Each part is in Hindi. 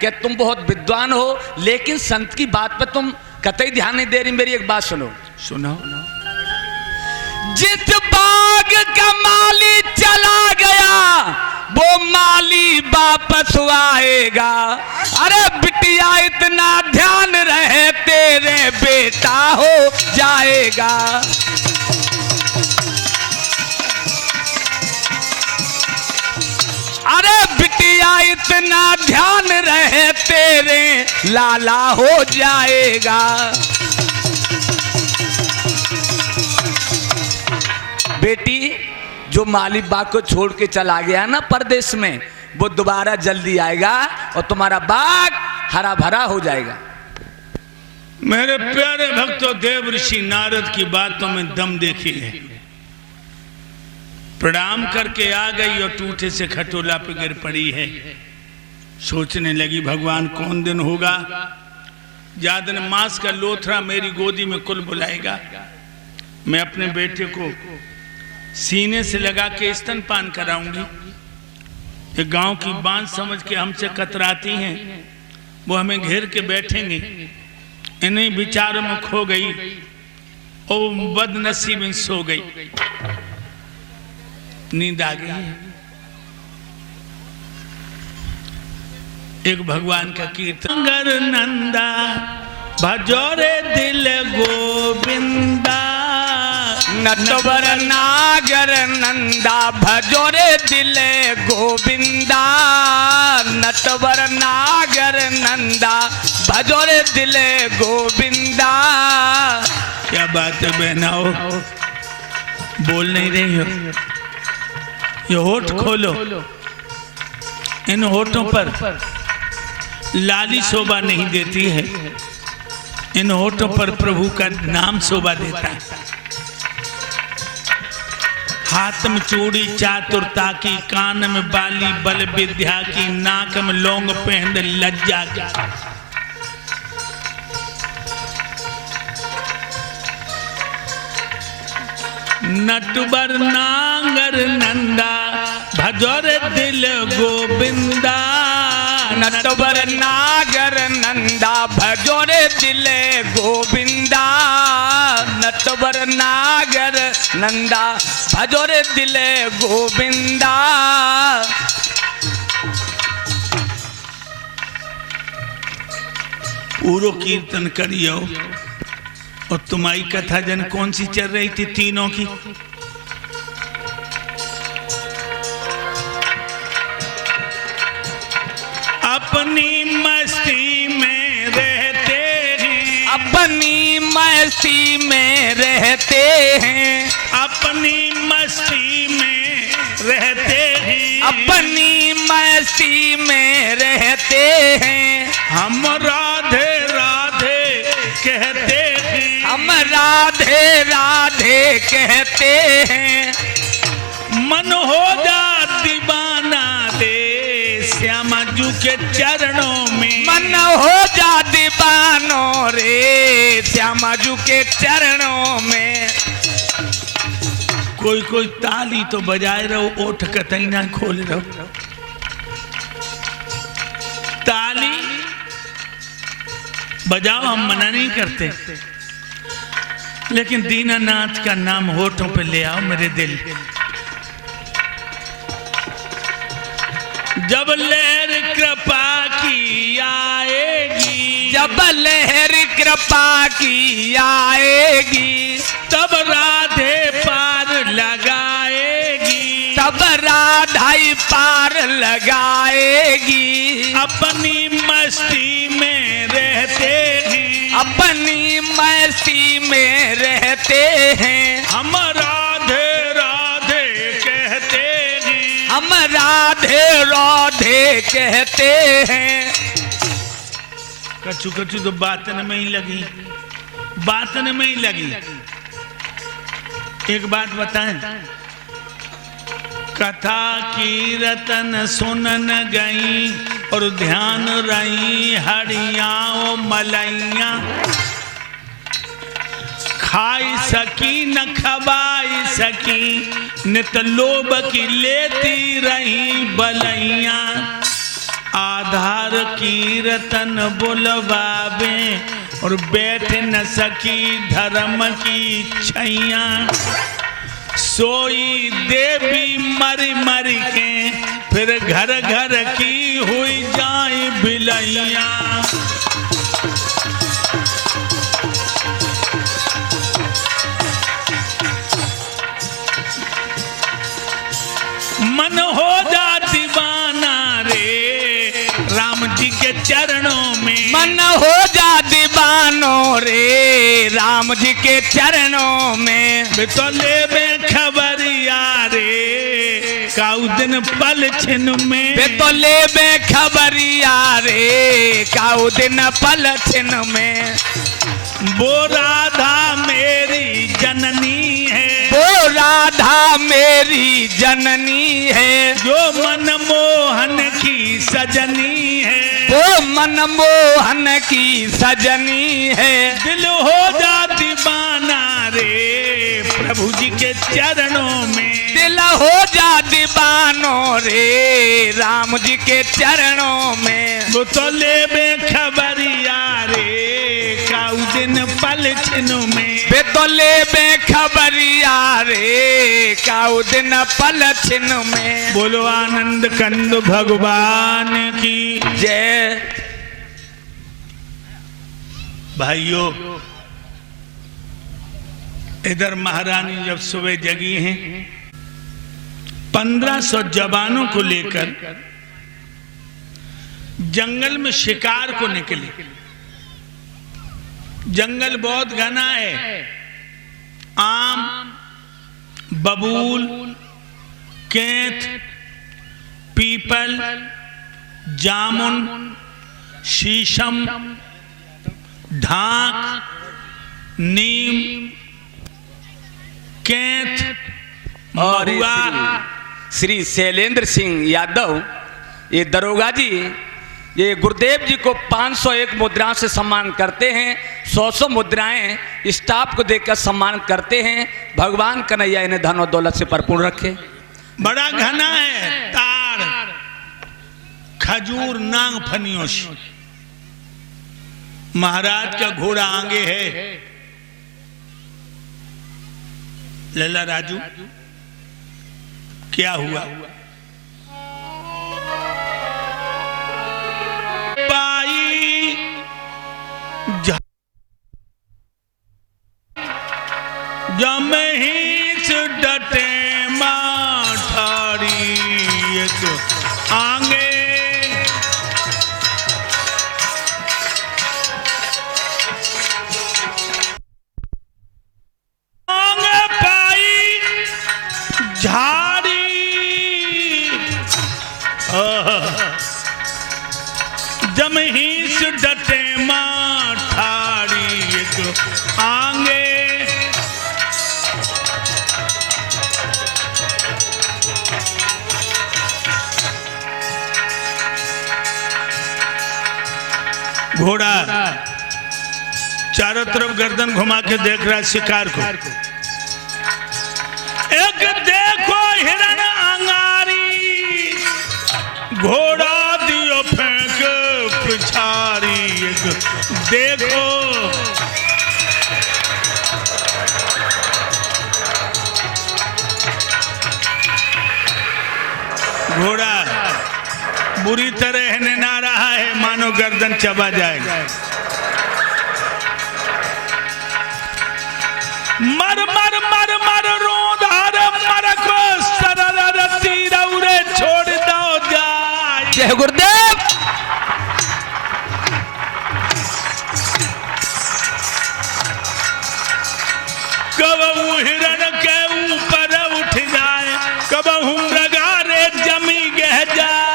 कि तुम बहुत विद्वान हो, लेकिन संत की बात पर तुम कतई ध्यान नहीं दे रही। मेरी एक बात सुनो। सुनो। जिस बाग का माली चला गया वो माली वापस आएगा। अरे बिटिया इतना ध्यान रहे तेरे बेटा हो जाएगा। अरे बिटिया इतना ध्यान रहे तेरे लाला हो जाएगा। बेटी, जो माली बाग को छोड़ के चला गया ना परदेश में, वो दोबारा जल्दी आएगा और तुम्हारा बाग हरा भरा हो जाएगा। मेरे प्यारे भक्तों, देव ऋषि नारद की बातों में दम देखी है। प्रणाम करके आ गई और टूटे से खटोला पे गिर पड़ी है। सोचने लगी भगवान कौन दिन होगा जादन मांस का लोथरा मेरी गोदी में कुल बुलाएगा। मैं अपने बेटे को सीने से लगा के स्तनपान कराऊंगी। ये गांव की बांझ समझ के हमसे कतराती हैं, वो हमें घेर के बैठेंगे। इन्हीं विचारों में खो गई और बदनसीबी सो गई। नींद आ गई। एक भगवान का कीर्तन। गर नंदा भजोरे दिल गोविंदा, नटवर नागर नंदा भजोरे दिल गोविंदा। नटवर नागर नंदा भजोरे दिल गोविंदा। क्या बात है बहनाओ, बोल नहीं रही हो? ये होठ खोलो। इन होठों पर लाली शोभा नहीं देती है, इन होठों पर प्रभु का नाम शोभा देता है। हाथ में चूड़ी चातुरता की, कान में बाली बल विद्या की, नाक में लौंग पहन लज्जा की। नटवर नागर नंदा भजोर दिल गोविंदा। नटवर नागर नंदा भजोरे दिल गोविंदा। नटवर नागर नंदा भजोरे दिल गोविंदा। पूरो कीर्तन करियो। और तुम्हारी कथा जन कौन सी चल रही थी तीनों की? अपनी मस्ती में रहते हैं, अपनी मस्ती में रहते हैं, अपनी मस्ती में रहते हैं, अपनी मस्ती में रहते हैं। हम राधे राधे कहते हैं, हम राधे राधे कहते हैं। मन हो जा दीवाना दे श्यामा जू के चरणों में। मन हो जा दीवानो रे श्यामा जू के चरणों में। कोई कोई ताली तो बजाए रहो, ओठ कतई ना खोल रहो। ताली बजाओ, हम मना नहीं करते, लेकिन दीनानाथ का नाम होठों पे ले आओ मेरे दिल। जब लहर कृपा की आएगी, जब लहर कृपा की आएगी, तब राधे पार लगाएगी, तब राधा पार लगाएगी। अपनी मस्ती में रहते हैं, अपनी मस्ती में रहते हैं। हम राधे राधे कहते हैं, हम राधे राधे कहते हैं। कछु कछु तो बातन में ही लगी, बातन में ही लगी। एक बात बताएं, कथा की रतन सुनन गई और ध्यान रही हरियाओ मलैया। खाई सकी न खबाई सकी, नित लोभ की लेती रही बलैया। आधार कीर्तन बुलवावे और बैठ न सकी धर्म की छैया, सोई देवी मर मर के फिर घर घर की हुई जाए बिलैया। मन हो जा दीवाना रे राम जी के चरणों में, मन हो जा दीवानो रे राम जी के चरणों में। तो ले में खबरिया रे काऊ दिन पल छिन में, वे तो ले में खबरिया रे काऊ दिन पल छिन में। वो राधा मेरी जननी है, वो राधा मेरी जननी है, जो मनमोहन की सजनी है, वो मनमोहन की सजनी है। दिल हो जा दीवाना रे प्रभु जी के चरणों में, दिल हो जा दीवानो रे राम जी के चरणों में। वो तो ले खबरिया रे काऊ दिन पल छिन में, वे तो ले खबरिया रे काऊ दिन पल छिन में। बोलो आनंद कंद भगवान की जय। भाइयों, इधर महारानी जब सुबह जगी हैं 1500 जवानों को लेकर जंगल में शिकार को निकली। जंगल बहुत घना है, आम, बबूल, केंत, पीपल, जामुन, शीशम, ढाक, नीम, केंत, और महुआ। श्री शैलेंद्र सिंह यादव ये दरोगा जी ये गुरुदेव जी को 501 मुद्राओं से सम्मान करते हैं। 100 मुद्राएं स्टाफ को देकर सम्मान करते हैं। भगवान कन्हैया इन्हें धन और दौलत से भरपूर रखे। बड़ा घना है तार, खजूर नांग फनियों से। महाराज का घोड़ा आगे है। लला राजू, क्या हुआ? पाई जम ही डटे माठारी एक आगे पाई झाड़ी जम ही डटे माठारी एक आगे घोड़ा चारों तरफ गर्दन घुमा के देख रहा है शिकार को। एक देखो हिरण अंगारी, घोड़ा दियो फेंक पिछारी। एक देखो घोड़ा बुरी तरह हिनना रहा है, मानो गर्दन चबा जाएगा। मर मर मर मर रोधार मर को सरल तीरौरे छोड़ दो जाए। जय गुरुदेव। कबहू हिरण के ऊपर उठ जाए, कबहू मृगारे जमी गह जाए।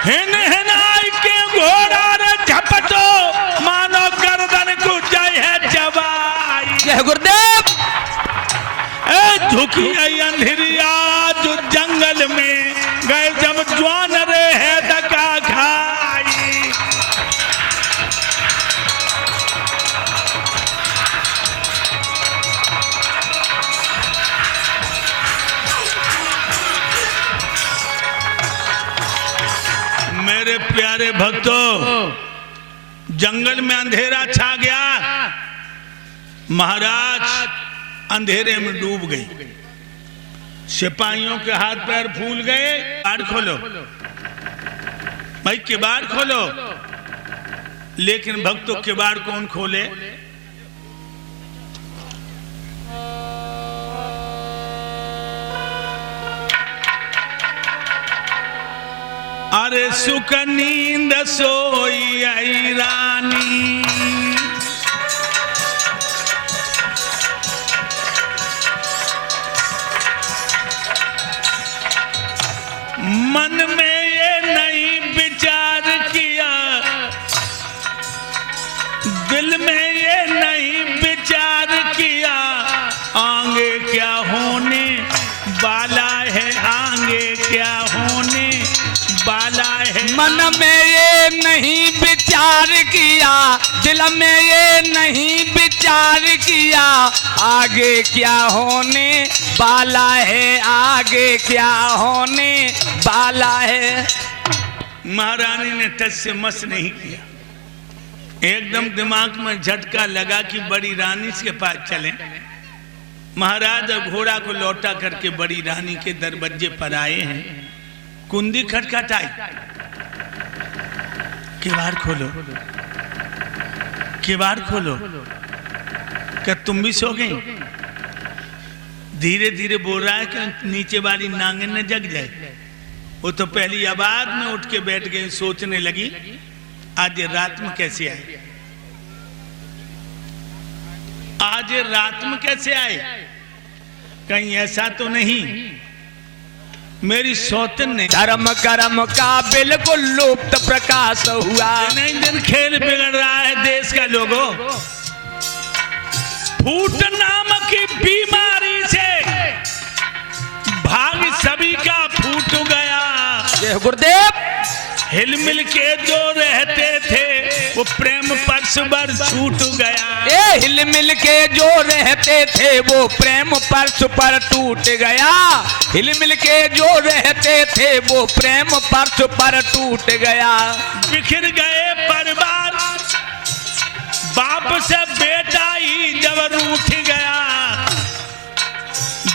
हिन हिनाई के घोड़ा रे झपटो, मानो गर्दन को जय है जवाई। जय गुरुदेव। ए झुकी आई अंधेरिया जो जंगल में गए जब जवान रे है धक्का खाई। मेरे प्यारे भक्तों, जंगल में अंधेरा छा गया, महाराज अंधेरे में डूब गए, सिपाहियों के हाथ पैर फूल गए। किवाड़ खोलो भाई, किवाड़ खोलो। लेकिन भक्तों किवाड़ कौन खोले? अरे सुख नींद सोई आई रानी, मन में ये नहीं विचार किया, दिल में ये नहीं विचार किया, आगे क्या होने वाला है, आगे क्या होने वाला है। मन में ये नहीं विचार किया, दिल में ये नहीं विचार किया, आगे क्या होने वाला है, आगे क्या होने वाला है। महारानी ने टच से मस नहीं किया, एकदम दिमाग में झटका लगा कि बड़ी रानी के पास चलें। महाराज घोड़ा को लौटा करके बड़ी रानी के दरवाजे पर आए हैं। कुंडी खटखटाई, किवाड़ खोलो, किवाड़ खोलो। क्या तुम भी सो गई? धीरे धीरे बोल रहा है कि नीचे वाली नांगन न जग जाए। वो तो पहली आवाज में उठ के बैठ गई, सोचने लगी आज रात में कैसे आए, आज रात में कैसे आए, कहीं ऐसा तो नहीं मेरी सौतन ने धर्म कर्म का बिल्कुल लुप्त प्रकाश हुआ। दिन दिन खेल बिगड़ रहा है देश का लोगों। फूट नाम की बीमारी से भाग सभी का फूट गया। जय गुरुदेव। हिलमिल के जो रहते थे वो प्रेम परस्पर छूट गया। ए हिलमिल के जो रहते थे वो प्रेम परस्पर टूट गया। हिलमिल के जो रहते थे वो प्रेम परस्पर टूट गया। बिखर गए परिवार, बाप से बेटा ही जब रूठ गया।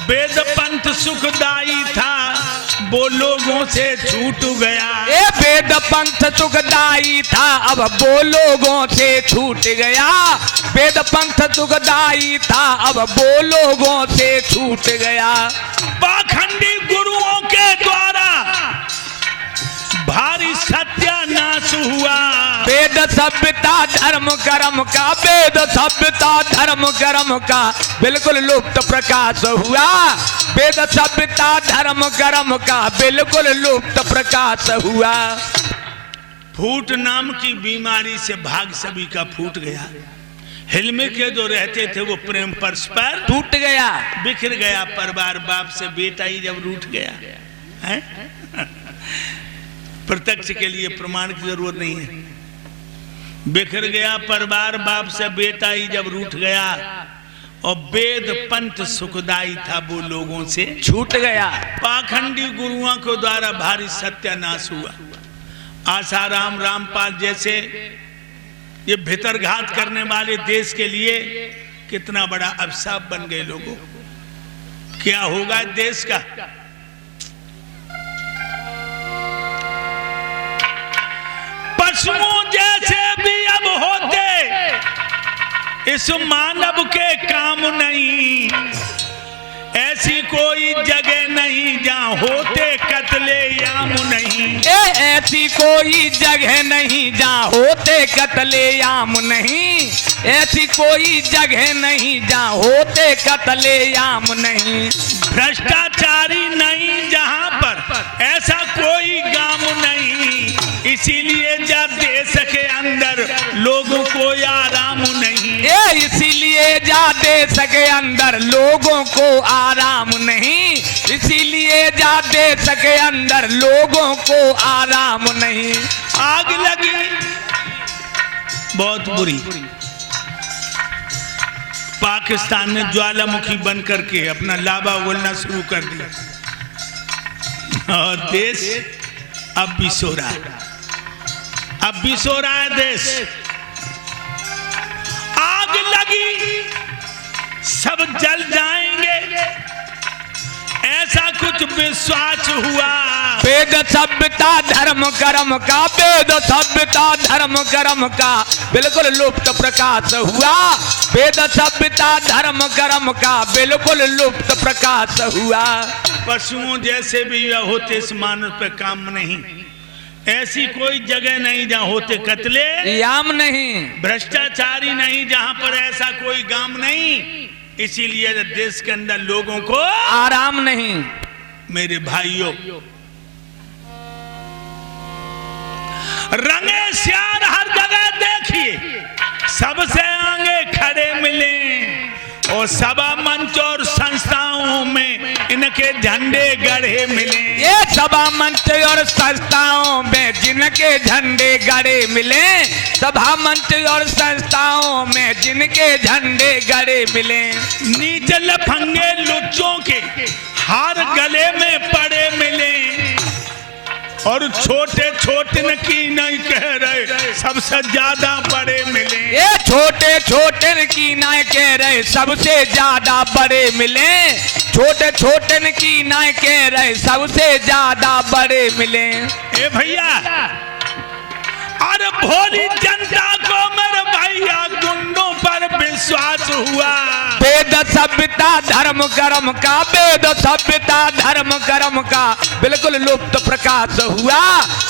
वेद पंथ सुखदाई था वो लोगों से छूट गया। ए वेद पंथ सुखदाई था अब वो लोगों से छूट गया। वेद पंथ सुखदाई था अब वो लोगों से छूट गया। पाखंडी गुरुओं के द्वारा भारी सत्यानाश हुआ। वेद सभ्यता धर्म कर्म का, वेद सभ्यता धर्म कर्म का बिल्कुल लुप्त प्रकाश हुआ। वेद सभ्यता धर्म कर्म का बिल्कुल लुप्त प्रकाश हुआ। फूट नाम की बीमारी से भाग सभी का फूट गया। हिलमिल के जो रहते थे वो प्रेम परस्पर टूट गया। बिखर गया परिवार, बाप से बेटा ही जब रूठ गया है। प्रत्यक्ष के लिए प्रमाण की जरूरत नहीं है। बिखर गया परिवार, बाप से बेटा ही जब रूठ गया। और वेद पंथ सुखदाई था वो लोगों से छूट गया। पाखंडी गुरुओं के द्वारा भारी सत्यानाश हुआ। आसाराम रामपाल जैसे ये भितरघात करने वाले देश के लिए कितना बड़ा अभिशाप बन गए लोगों। क्या होगा देश का? पशुओं जैसे भी अब होते इस मानव के काम नहीं। ऐसी कोई जगह नहीं जहाँ होते कत्लेआम नहीं। ऐसी कोई जगह नहीं जहाँ होते कत्लेआम नहीं। ऐसी कोई जगह नहीं जहाँ होते कत्लेआम नहीं। भ्रष्टाचारी नहीं जहाँ पर ऐसा कोई गाम नहीं। इसीलिए जब देश के अंदर लोगों को आराम नहीं। इसीलिए जा जा देश के अंदर लोगों को आराम नहीं, इसीलिए जा देश के अंदर लोगों को आराम नहीं। आग लगी बहुत बुरी, पाकिस्तान ने ज्वालामुखी बन करके अपना लावा उगलना शुरू कर दिया और देश अब भी सो रहा है, अब भी सो रहा है देश। आग लगी सब जल जाएंगे, ऐसा कुछ विश्वास हुआ। वेद सभ्यता धर्म कर्म का, वेद सभ्यता धर्म कर्म का बिल्कुल लुप्त प्रकाश हुआ। वेद सभ्यता धर्म कर्म का बिल्कुल लुप्त प्रकाश हुआ। पशुओं जैसे भी होते इस मानव पे काम नहीं, ऐसी कोई जगह नहीं जहाँ होते कत्ले याम नहीं, भ्रष्टाचारी नहीं, जहाँ पर ऐसा कोई काम नहीं। इसीलिए देश के अंदर लोगों को आराम नहीं। मेरे भाइयों, रंगे श्यार हर जगह देखिए, सबसे आगे खड़े मिले और सभा मंच और संस्थाओं में इनके झंडे गड़े मिले। ये सभा मंच और संस्थाओं में जिनके झंडे गड़े मिले, सभा मंच और संस्थाओं में जिनके झंडे गड़े मिले। नीच लफंगे लुच्चों के हार गले में पड़े मिले और छोटे छोटे की नहीं कह रहे सबसे ज्यादा बड़े मिले। ये छोटे छोटे की ना कह रहे सबसे ज्यादा बड़े मिले, छोटे छोटे की ना कह रहे सबसे ज्यादा बड़े मिले। ए भैया, अरे भोली जनता को मेरे भैया गुंडों पर विश्वास हुआ। वेद सभ्यता धर्म कर्म का, वेद सभ्यता धर्म कर्म का बिल्कुल लुप्त प्रकाश हुआ।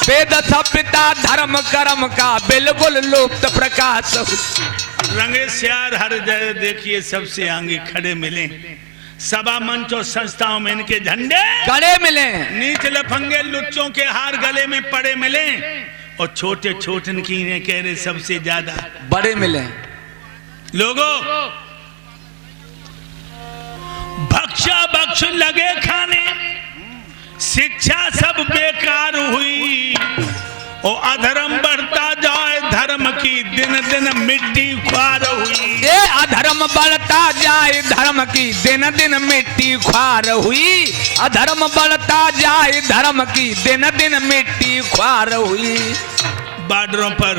वेद सभ्यता धर्म कर्म का बिल्कुल लुप्त प्रकाश हुआ। रंगे श्यार हर जगह देखिए सबसे आगे खड़े मिले, सभा मंच और संस्थाओं में इनके झंडे गड़े मिले। नीच लफंगे लुच्चों के हार गले में पड़े मिले और छोटे छोटे की ने कह रहे सबसे ज्यादा बड़े मिले। लोगों, भक्षा भक्ष लगे खाने, शिक्षा सब बेकार हुई और अधर्म बढ़ता जाए, धर्म की दिन दिन मिट्टी ख्वार हुई। ये अधर्म बढ़ता जाए, धर्म की दिन दिन मिट्टी ख्वार हुई। अधर्म बढ़ता जाए, धर्म की दिन दिन मिट्टी ख्वार हुई। बॉर्डरों पर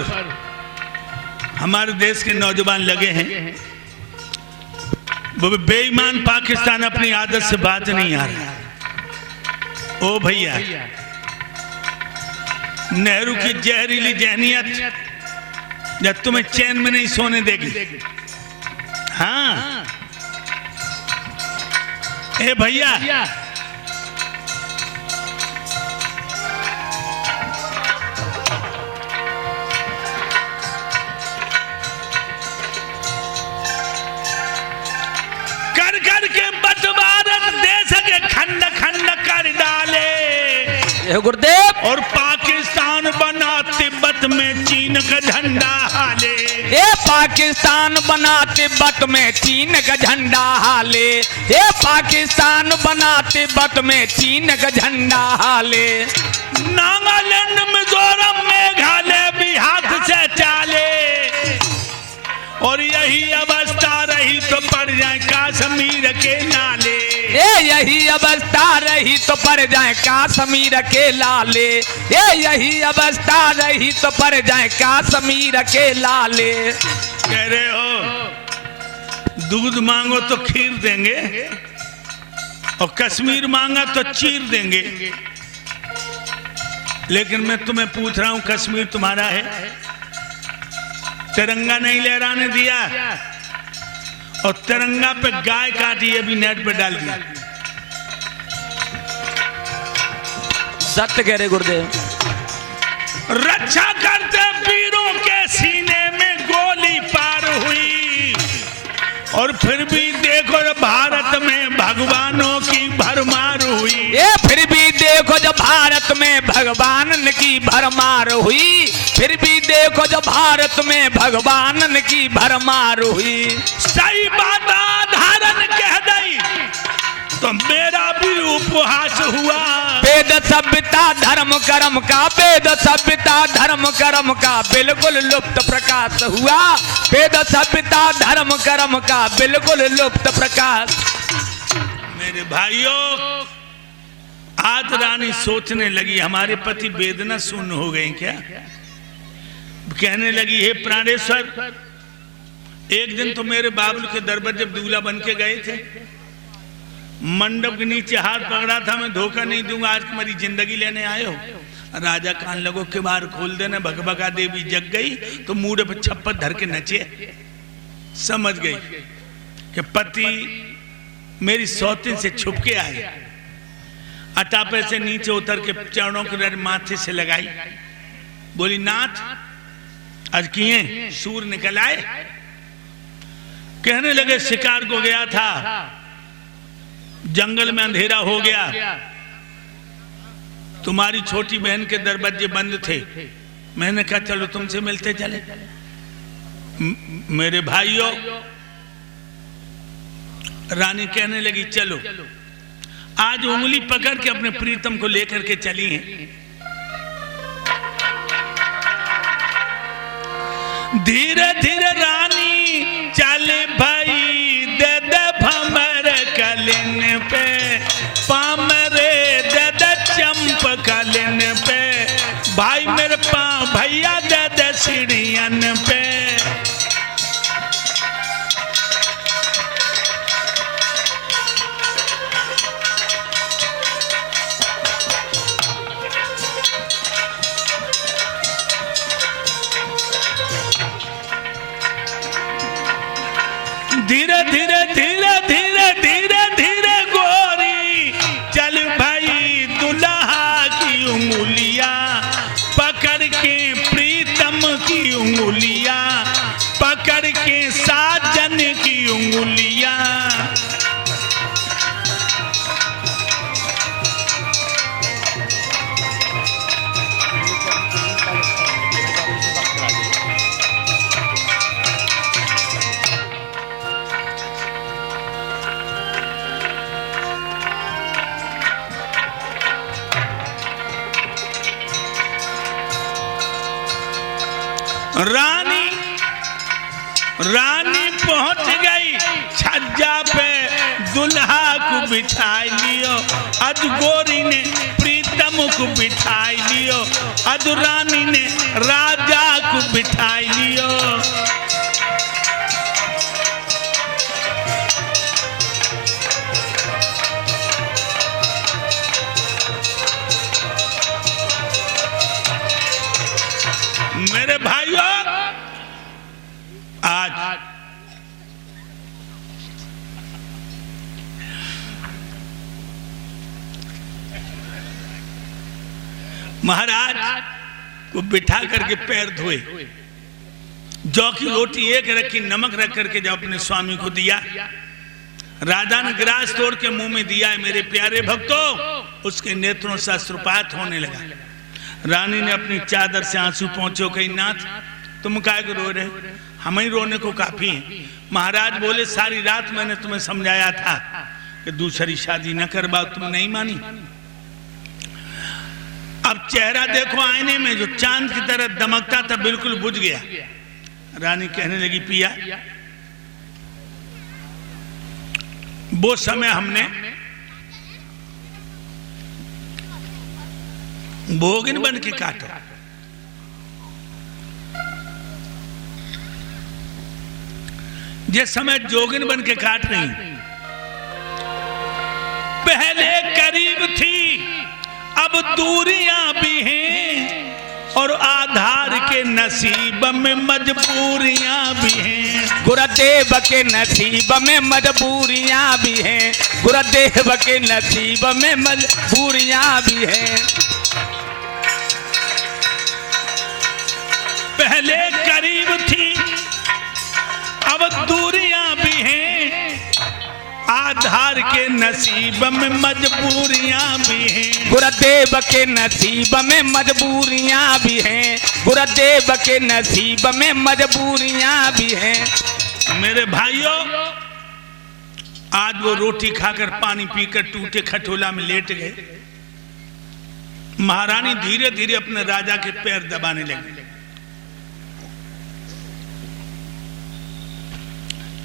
हमारे देश के नौजवान लगे हैं, वो बेईमान पाकिस्तान अपनी आदत से बात नहीं आ रहा। ओ भैया, नेहरू की जहरीली जहनियत जब तुम्हें चैन में नहीं सोने देगी। हाँ ए भैया, कर कर के बंटवारा देश के खंड खंड कर डाले। ये गुरुदेव, और पाकिस्तान बना तिब्बत में चीन का झंडा हाले। ये पाकिस्तान बना तिब्बत में चीन का झंडा हाले। ये पाकिस्तान बना तिब्बत में चीन का झंडा हाले। नागालैंड मिजोरम मेघालय भी हाथ से चाले और यही अवस्था रही तो पड़ जाए कश्मीर के लाले। यही अवस्था रही तो पड़ जाए कश्मीर के लाले। यही अवस्था रही तो पड़ जाए कश्मीर के लाले। कह रहे हो दूध मांगो तो खीर देंगे और कश्मीर मांगा तो चीर देंगे, लेकिन मैं तुम्हें पूछ रहा हूं कश्मीर तुम्हारा है? तिरंगा नहीं लहराने दिया और तिरंगा पे गाय काटी अभी नेट पे डाल दिया। सत्य कह रहे गुरुदेव। रक्षा करते वीरों के सीने में गोली पार हुई और फिर भी देखो भारत में भगवानों की भरमार हुई। ये फिर भी देखो जब भारत में भगवान की भरमार हुई, फिर भी देखो जो भारत में भगवान की भरमार हुई। सही बात धारण कह दई तो मेरा भी उपहास हुआ। वेद सभ्यता धर्म कर्म का, वेद सभ्यता धर्म कर्म का बिल्कुल लुप्त प्रकाश हुआ। वेद सभ्यता धर्म कर्म का बिल्कुल लुप्त प्रकाश। मेरे भाइयों, आज रानी सोचने लगी हमारे पति वेदना शून्य हो गए क्या। कहने लगी हे प्राणेश्वर, एक दिन तो मेरे बाबुल के दरबार जब दूल्हा बन के गए थे, मंडप के नीचे हाथ पकड़ा था, मैं धोखा नहीं दूंगा, आज तुम्हारी जिंदगी लेने आए हो। राजा कान लगो के बाहर खोल देना, भगभगा देवी जग गई तो मूड पे छप्पत धर के नचे। समझ गई कि पति मेरी सौतीन से छुप के आए। अटापे से नीचे उतर के चरणों के माथे से लगाई, बोली नाथ आज किए सूर निकल आए। कहने लगे शिकार को गया था, जंगल में अंधेरा हो गया, तुम्हारी छोटी बहन के दरवाजे बंद थे, मैंने कहा चलो तुमसे मिलते चले। मेरे भाइयों, रानी कहने लगी चलो। आज उंगली पकड़ के अपने प्रीतम को लेकर के चली हैं। धीरे धीरे रानी चले भाई, दे दे भमर कलिन पे, पामरे दे दे चंप कलिन पे, भाई मेरे पाँव भैया दे दे सीढ़ियन पे। धीरे धीरे धीरे धीरे धीरे धीरे गोरी चल भाई, दुल्हा की उंगलियां पकड़ के, प्रीतम की उंगलियां पकड़ के, साजन की उंगलियां। रानी पहुंच गई छज्जा पे, दुल्हा को बिठाई लियो, अज गोरी ने प्रीतम को बिठाई लियो, अज रानी ने राजा को बिठाई लियो। मेरे भाइयों, आज महाराज को बिठा करके पैर धोए, जौ की रोटी एक रखी, नमक रख करके जब अपने स्वामी को दिया, राजा ने गिलास तोड़ के मुंह में दिया है। मेरे प्यारे भक्तों, उसके नेत्रों से अश्रुपात होने लगा। रानी ने अपनी चादर से आंसू पहुंचो, कही नाथ तुम काहे को रो रहे, हम ही रोने को काफी है। महाराज बोले सारी रात मैंने तुम्हें समझाया था कि दूसरी शादी न करवाओ, तुम नहीं मानी। अब चेहरा देखो आईने में, जो चांद की तरह दमकता था बिल्कुल बुझ गया। रानी कहने लगी पिया, वो समय हमने भोगिन बन के काटो, जिस समय जोगिन बन के काट रही, पहले करीब थी अब दूरियां भी हैं, और आधार के नसीब में मजबूरियां भी हैं। गुरुदेव के नसीब में मजबूरियां भी हैं, गुरुदेव के नसीब में मजबूरियां भी हैं। पहले करीब थी अब दूरियां भी हैं, आधार के नसीब में मजबूरियां भी हैं। गुरुदेव के नसीब में मजबूरियां भी हैं, गुरुदेव के नसीब में मजबूरियां भी हैं। मेरे भाइयों, आज वो रोटी खाकर पानी पीकर टूटे खटोला में लेट गए। महारानी धीरे धीरे अपने राजा के पैर दबाने लगी।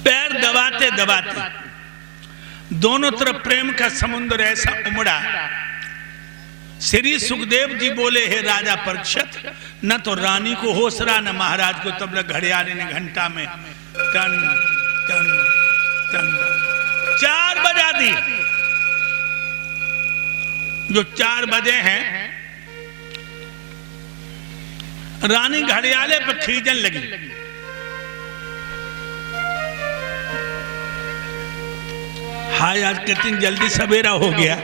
पैर दबाते दबाते दोनों तरफ प्रेम का समुद्र ऐसा उमड़ा। श्री सुखदेव जी बोले, हे राजा परीक्षित, न तो रानी को होश रहा न महाराज को। तब लग घड़ियाले ने घंटा में टन टन टन 4 बजा दी। जो 4 बजे हैं, रानी घड़ियाले पर खींचने लगी। हाय, आज कितनी जल्दी सवेरा हो गया।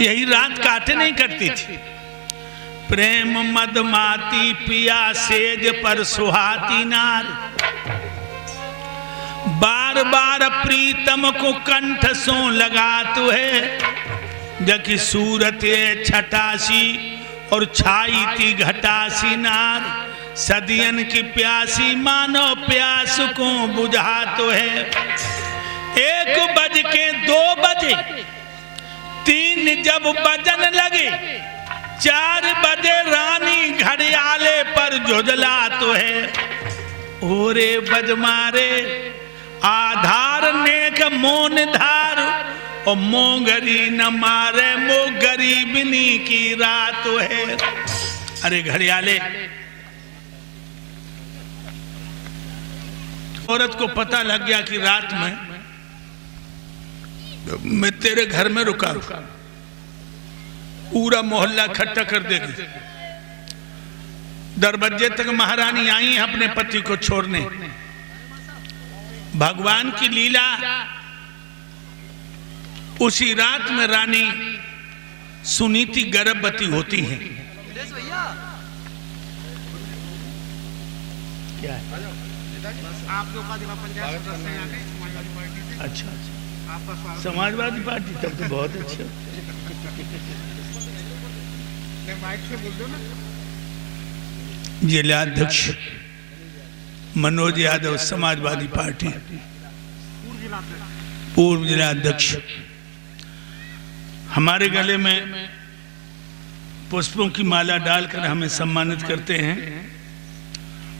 यही रात काटे नहीं करती थी। प्रेम मदमाती पिया सेज पर सुहाती नार, बार बार प्रीतम को कंठ सो लगात है। जकी सूरत छटासी और छाई थी घटासी नार, सदियन की प्यासी मानो प्यास को बुझा तो है। 1 बज के 2 बजे, 3 जब बजन लगे, 4 बजे रानी घड़ियाले पर झुझला तो है। ओरे बज मारे आधार नेक मोन धार, और मोगरी न मारे मो गरीबनी की रात है। अरे घड़ियाले, औरत को पता लग गया कि रात में मैं तेरे घर में रुका, पूरा मोहल्ला इकट्ठा कर देगी। दरवाजे तक महारानी आई है अपने पति को छोड़ने। भगवान की लीला, उसी रात में रानी सुनीति गर्भवती होती है। क्या है? अच्छा, समाजवादी पार्टी, तब तो बहुत अच्छा। जिलाध्यक्ष मनोज यादव, समाजवादी पार्टी, पूर्व जिलाध्यक्ष, हमारे गले में पुष्पों की माला डालकर हमें सम्मानित करते हैं।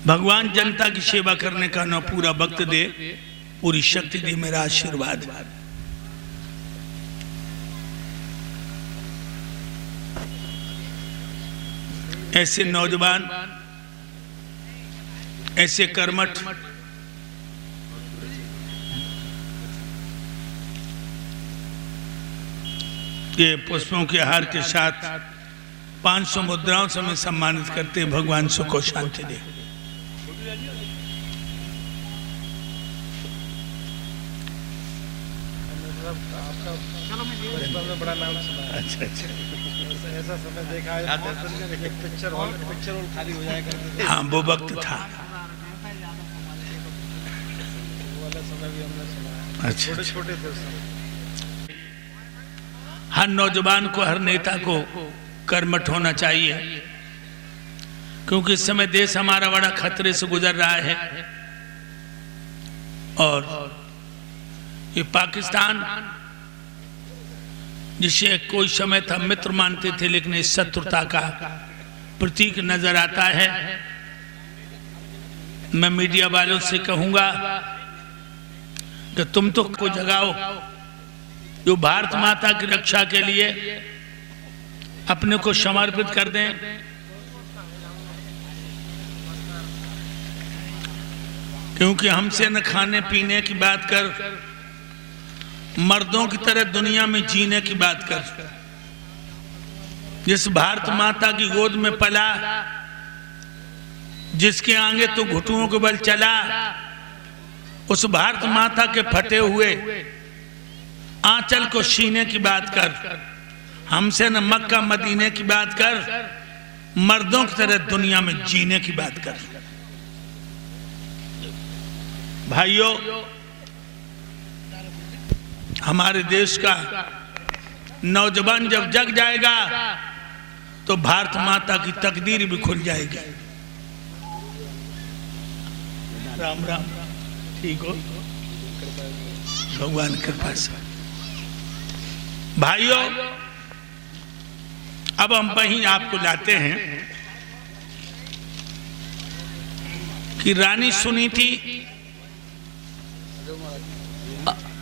भगवान जनता की सेवा करने का न पूरा वक्त दे, पूरी शक्ति दे, मेरा आशीर्वाद। ऐसे नौजवान, ऐसे कर्मठ, के पुष्पों के हार के साथ 500 मुद्राओं से हमें सम्मानित करते। भगवान सुख और शांति दे। बड़ा नाम सुना है। अच्छा अच्छा, ऐसा समय देखा है, पिक्चर हॉल खाली हो जाएगा। हाँ, वो वक्त था। वो वाला समय भी हमने सुना है। अच्छा, छोटे छोटे थे उस समय। हर नौजवान को, हर नेता को कर्मठ होना चाहिए, क्योंकि इस समय देश हमारा बड़ा खतरे से गुजर रहा है। और ये पाकिस्तान, जिसे कोई समय था मित्र मानते थे, लेकिन इस शत्रुता का प्रतीक नजर आता है। मैं मीडिया वालों से कहूंगा कि तुम तो को जगाओ, जो भारत माता की रक्षा के लिए अपने को समर्पित कर दें। क्योंकि हमसे न खाने पीने की बात कर, मर्दों की तरह दुनिया में जीने की बात कर। जिस भारत माता की गोद में पला, जिसके आगे तो घुटनों के बल चला, उस भारत माता के फटे हुए आंचल को सीने की बात कर। हमसे न मक्का मदीने की बात कर, मर्दों की तरह दुनिया में जीने की बात कर। भाइयों, हमारे देश का नौजवान जब जग जाएगा तो भारत माता की तकदीर भी खुल जाएगी। राम राम, ठीक हो? भगवान कृपा से। भाइयों, अब हम वहीं आपको लाते हैं कि रानी सुनीति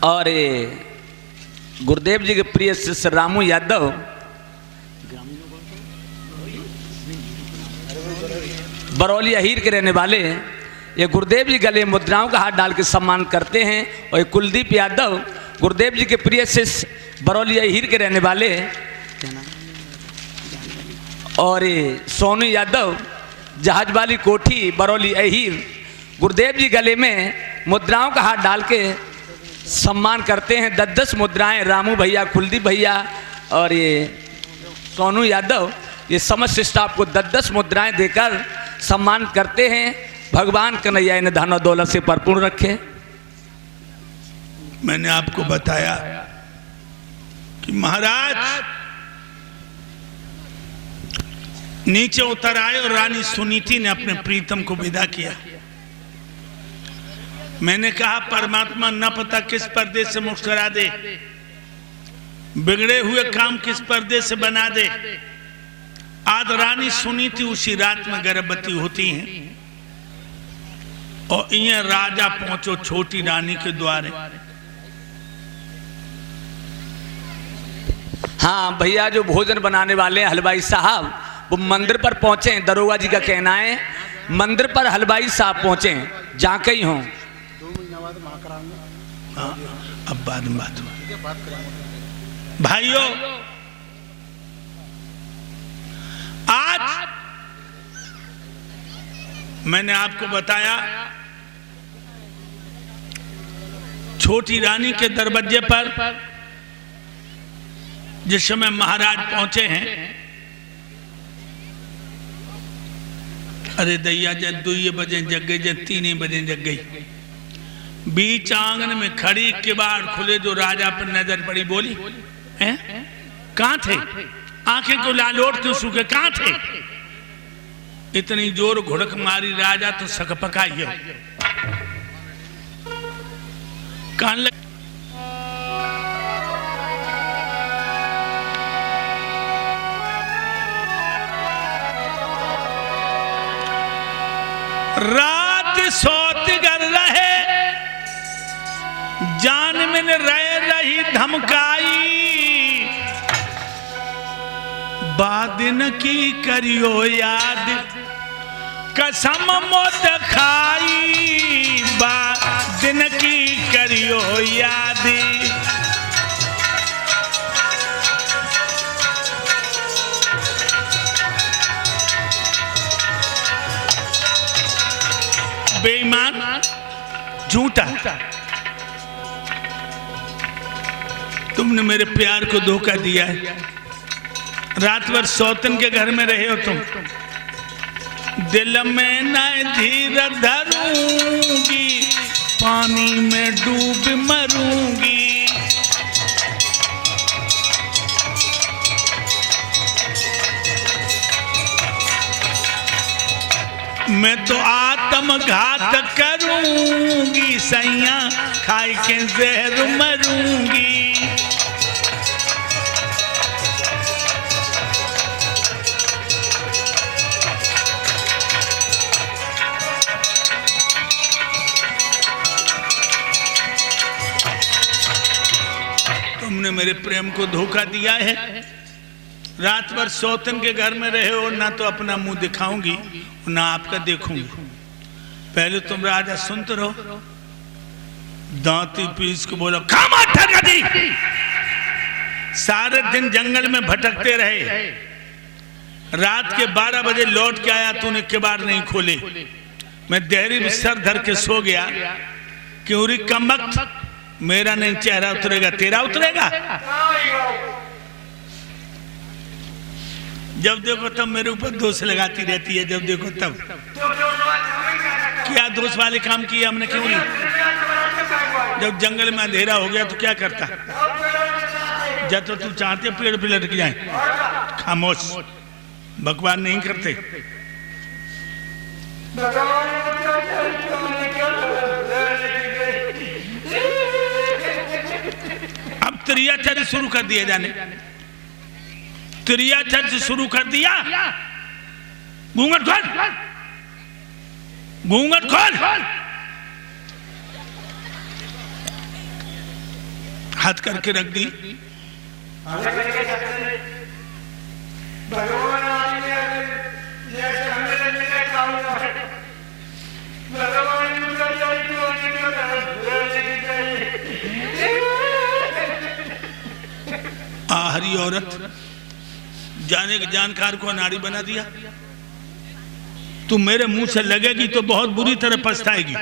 और ये गुरुदेव जी के प्रिय शिष्य रामू यादव बरौली अहीर के रहने वाले, ये गुरुदेव जी गले मुद्राओं का हाथ डाल के सम्मान करते हैं। और ये कुलदीप यादव गुरुदेव जी के प्रिय शिष्य बरौली अहीर के रहने वाले, और ये सोनू यादव जहाज वाली कोठी बरौली अहीर, गुरुदेव जी गले में मुद्राओं का हाथ डाल के सम्मान करते हैं। 10-10 मुद्राएं रामू भैया, कुलदीप भैया और ये सोनू यादव, ये समस्त स्टाफ को 10-10 मुद्राएं देकर सम्मान करते हैं। भगवान कन्हैया इन्हें धन और दौलत से भरपूर रखे। मैंने आपको बताया कि महाराज नीचे उतर आए और रानी सुनीति ने अपने प्रीतम को विदा किया। मैंने कहा परमात्मा न पता किस पर्दे से मुक्त करा दे, बिगड़े हुए काम किस पर्दे से बना दे। आज रानी सुनीति उसी रात में गर्भवती होती हैं और ये राजा पहुंचो छोटी रानी के द्वारे। हाँ भैया, जो भोजन बनाने वाले हलवाई साहब वो मंदिर पर पहुंचे हैं। दरोगा जी का कहना है मंदिर पर हलवाई साहब पहुंचे हैं, जहाँ कहीं हों। हाँ, अब बाद में बात हो। भाइयों, आज मैंने आपको बताया छोटी रानी के दरवाजे पर जिस समय महाराज पहुंचे हैं, अरे दैया जब 2 बजे जग गई, जब 3 बजे जग गई। बीच आंगन में खड़ी किवाड़ खुले, जो राजा पर नजर पड़ी, बोली हैं कहां थे? आंखें को लालोट क्यों सूखे, कहां थे? इतनी जोर घुड़क मारी, राजा तो सकपका ही हो। कान लग रात सोत कर रहे, जान में रही धमकाई। बादिन की करियो याद, कसम मौत खाई। बादिन की करियो याद, बेईमान झूठा, तुमने मेरे प्यार को धोखा दिया है। रात भर सौतन के घर में रहे हो तुम। दिल में न धीर धरूंगी, पानी में डूब मरूंगी। मैं तो आत्मघात करूंगी, सैया खाई के जहर मरूंगी। तुमने मेरे प्रेम को धोखा दिया है। रात भर सौतन के घर में रहे हो, ना तो अपना मुंह दिखाऊंगी ना आपका देखूंगी। पहले तुम राजा सुनते रहो। दांती पीस को बोलो, खामा ठगदी। सारे दिन जंगल में भटकते रहे, रात के 12 बजे लौट के आया, तूने किवाड़ नहीं खोले। मैं देहरी में सर धर के सो गया। क्यों री कमबख्त, मेरा नहीं चेहरा उतरेगा, तेरा उतरेगा। जब देखो तब मेरे ऊपर दोष लगाती रहती है, जब देखो तब। क्या दोष वाले काम किए हमने, क्यों नहीं? जब जंगल में अंधेरा हो गया तो क्या करता? जब तो तू चाहते पेड़ पे लटक जाए, खामोश, भगवान नहीं करते। अब त्रियाचर्य शुरू कर दिए जाने, त्रियाचर्य शुरू कर दिया। घूंघट खोल, घूंघट खोल, हाथ करके रख दी। आहरी औरत जाने के जानकार को नारी बना दिया। तू मेरे मुंह से लगेगी तो बहुत बुरी तरह पछताएगी।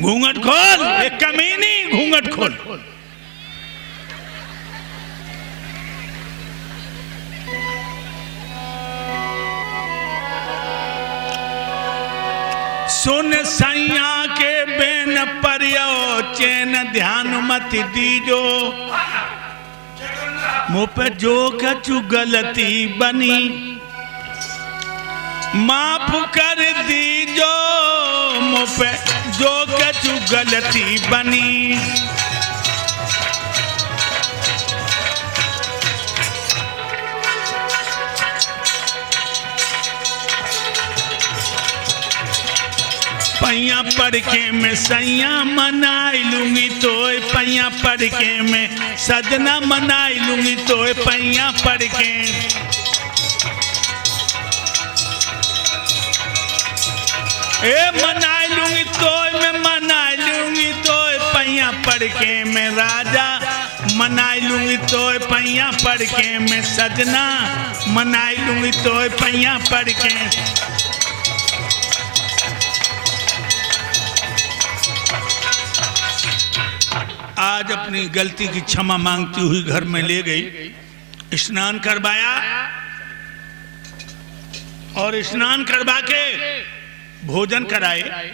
घूंघट खोल, एक कमीनी, घूंघट खोल। सुन सैया के बेन परियो चैन ध्यान मत दीजो, मुँह पे जो कछु गलती बनी माफ कर दीजो, मुँह पे जो कछु गलती बनी। पैया पढ़ के मैं सैया मनाई लूंगी तो, पैया पढ़ के मैं सजना मनाई लूंगी तो, पैया पढ़ के। ए मनाई लूंगी तो, मैं मनाई लूंगी तो, पैया पढ़ के मैं राजा मनाई लूंगी तो, पैया पढ़ के मैं सजना मनाई लूंगी तो, पैया पढ़ के। आज अपनी गलती की क्षमा मांगती हुई घर में ले गई, स्नान करवाया और स्नान करवा के भोजन कराए।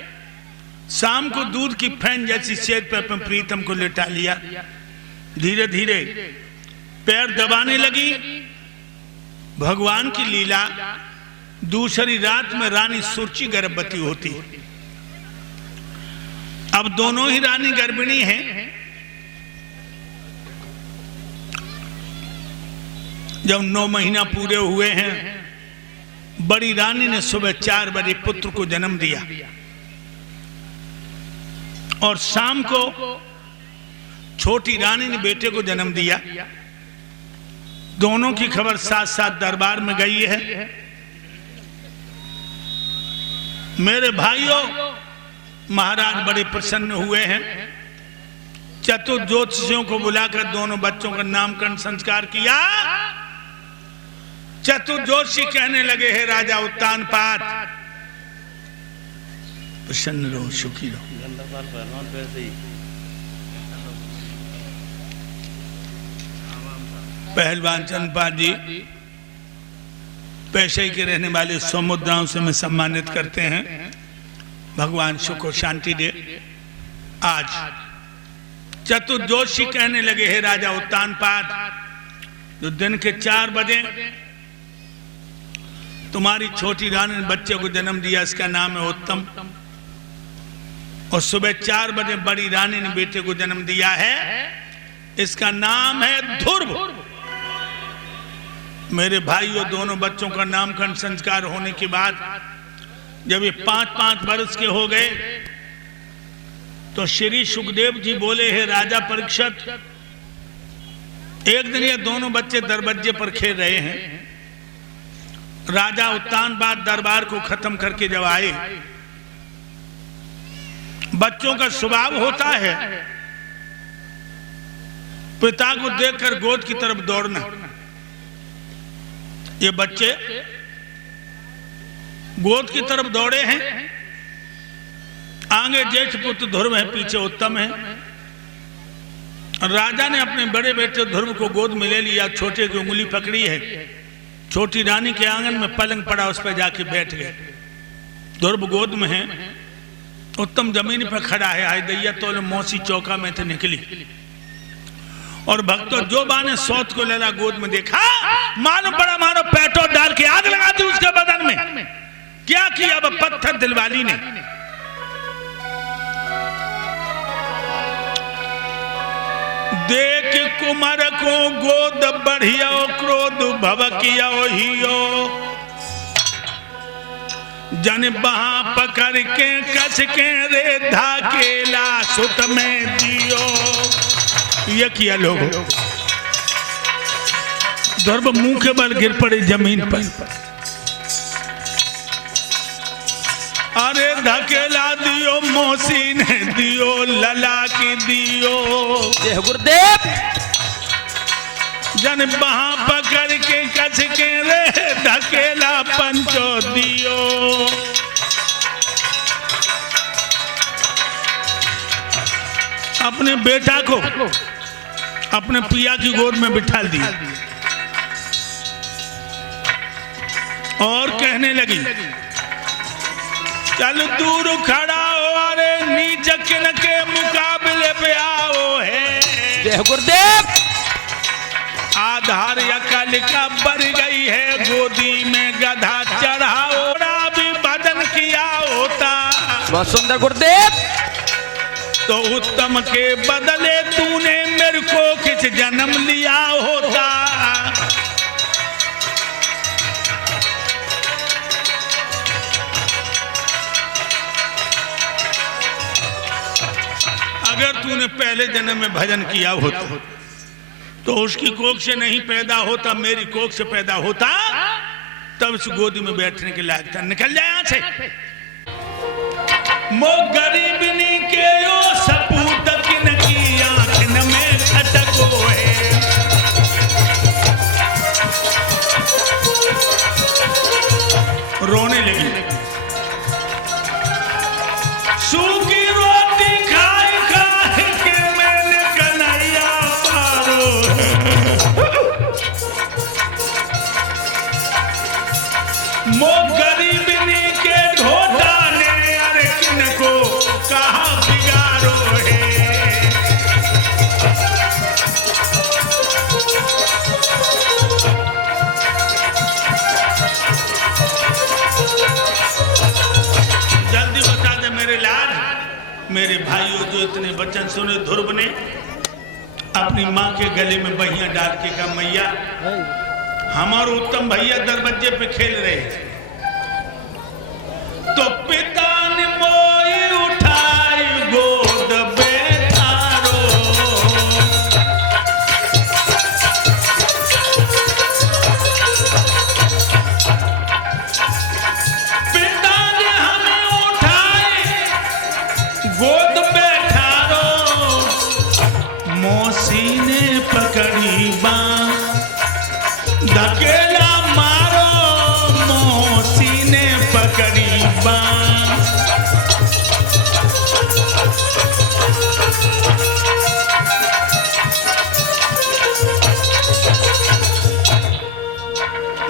शाम को दूध की फैन जैसी सेज पे अपने प्रीतम को लेटा लिया। धीरे धीरे पैर दबाने लगी। भगवान की लीला, दूसरी रात में रानी सुरची गर्भवती होती। अब दोनों ही रानी गर्भिणी हैं। जब 9 महीना पूरे हुए हैं, बड़ी रानी ने सुबह 4 बजे पुत्र को जन्म दिया और शाम को छोटी रानी ने बेटे को जन्म दिया। दोनों की खबर साथ साथ दरबार में गई है। मेरे भाइयों, महाराज बड़े प्रसन्न हुए हैं। चतुर ज्योतिषियों को बुलाकर दोनों बच्चों का नामकरण संस्कार किया। चतुर ज्योतिषी कहने लगे, हे राजा उत्तानपाद, प्रसन्न रहो, सुखी रहो। पहलवान चंदपाल जी पेशे के रहने वाले 100 मुद्राओं से मैं सम्मानित करते हैं। भगवान सुख और शांति दे। आज चतुर ज्योतिषी कहने लगे, हे राजा उत्तानपाद, जो दिन के 4 बजे तुम्हारी छोटी रानी ने बच्चे को जन्म दिया, इसका नाम है उत्तम। और सुबह 4 बजे बड़ी रानी ने बेटे को जन्म दिया है, इसका नाम है ध्रुव। मेरे भाइयों, दोनों बच्चों का नामकरण संस्कार होने के बाद जब ये 5-5 वर्ष के हो गए तो श्री सुखदेव जी बोले, हे राजा परीक्षित, एक दिन ये दोनों बच्चे दरवाजे पर खेल रहे हैं। राजा उत्तानपाद दरबार को खत्म करके जब आए, बच्चों का स्वभाव होता है पिता को देखकर गोद की तरफ दौड़ना। ये बच्चे गोद की तरफ दौड़े हैं। आगे ज्येष्ठ पुत्र ध्रुव है, पीछे उत्तम है। राजा ने अपने बड़े बेटे ध्रुव को गोद में ले लिया, छोटे की उंगली पकड़ी है, छोटी रानी के आंगन में पलंग पड़ा, उस पर जाके बैठ गए। ध्रुव गोद में है, उत्तम जमीन पर खड़ा है। आई दैया तो मौसी चौका में थे निकली और भक्तों जो बाने सौत को लेला गोद में देखा, मानो बड़ा मानो पेट्रोल डाल के आग लगा दी उसके बदन में। क्या किया अब पत्थर दिलवाली ने? देख कुमार को गोद बढ़िया क्रोध भवकिया हियो, जन बहा पकड़ के कस के रे धाकेला सुत में दियो। ये किया लोग। ध्रुव मुंह के बल गिर पड़े जमीन पर। अरे धकेला दियो मौसी ने दियो, लला की दियो। जय गुरुदेव। जन बहा पकड़ के कस के रे धकेला पंचो दियो। अपने बेटा को अपने पिया की गोद में बिठा दिया और कहने लगी, चल दूर खड़ा हो, अरे नीच किन के मुकाबले पे आओ है। जय गुरुदेव। आधार अकल का बढ़ गई है, गोदी में गधा चढ़ाओ, भी बदन किया होता। बहुत सुंदर गुरुदेव। तो उत्तम के बदले तूने मेरे को किस जन्म लिया होता। अगर तूने पहले जन्म में भजन किया होता तो उसकी कोख से नहीं पैदा होता, मेरी कोख से पैदा होता, तब इस गोदी में बैठने के लायक था। निकल जाए यहां से। मो गरीबनी के यो सपूत किन की आंख में खटको है। रोने लगी। सूखी रोटी खाई खाई के मैंने कन्हैया पारो। मो गरीबनी के ढोटा ने अरे किनको कहा बिगाड़ो है। जल्दी बता दे मेरे लाल, मेरे भाइयों जो इतने वचन सुने ध्रुव ने अपनी माँ के गले में बहिया डाल के कहा, मैया हमारे उत्तम भैया दरवाजे पे खेल रहे थे, तो पिता ने मोई उठाई गोद बैठारो। पिता ने हमें उठाई गोद बैठारो, मौसी ने पकड़ी बांह धकेला मारो, मौसी ने पकड़ी बांह।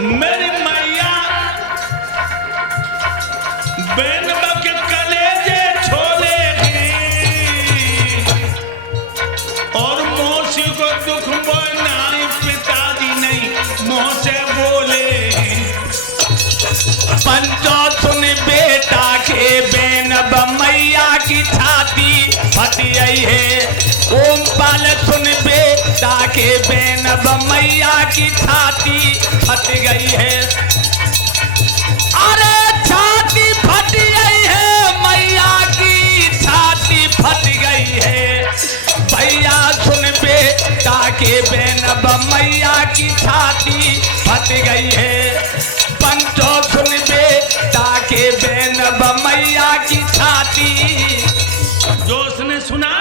मेरी मैया बेन के कलेजे छोड़ेगी और मौसी को दुख बोनाई, पिताजी नहीं मुंह से बोले। पंचो सुन बेटा के बेन मैया की छाती फट गई है। ओम पाल सुन बेटा के बेन मैया की छाती फट गई है। अरे छाती फट गई है, मैया की छाती फट गई है। भैया सुन बेटा के बेन मैया की छाती फट गई है। पंचो सुन बेटा के बेन मैया की छाती। जो उसने सुना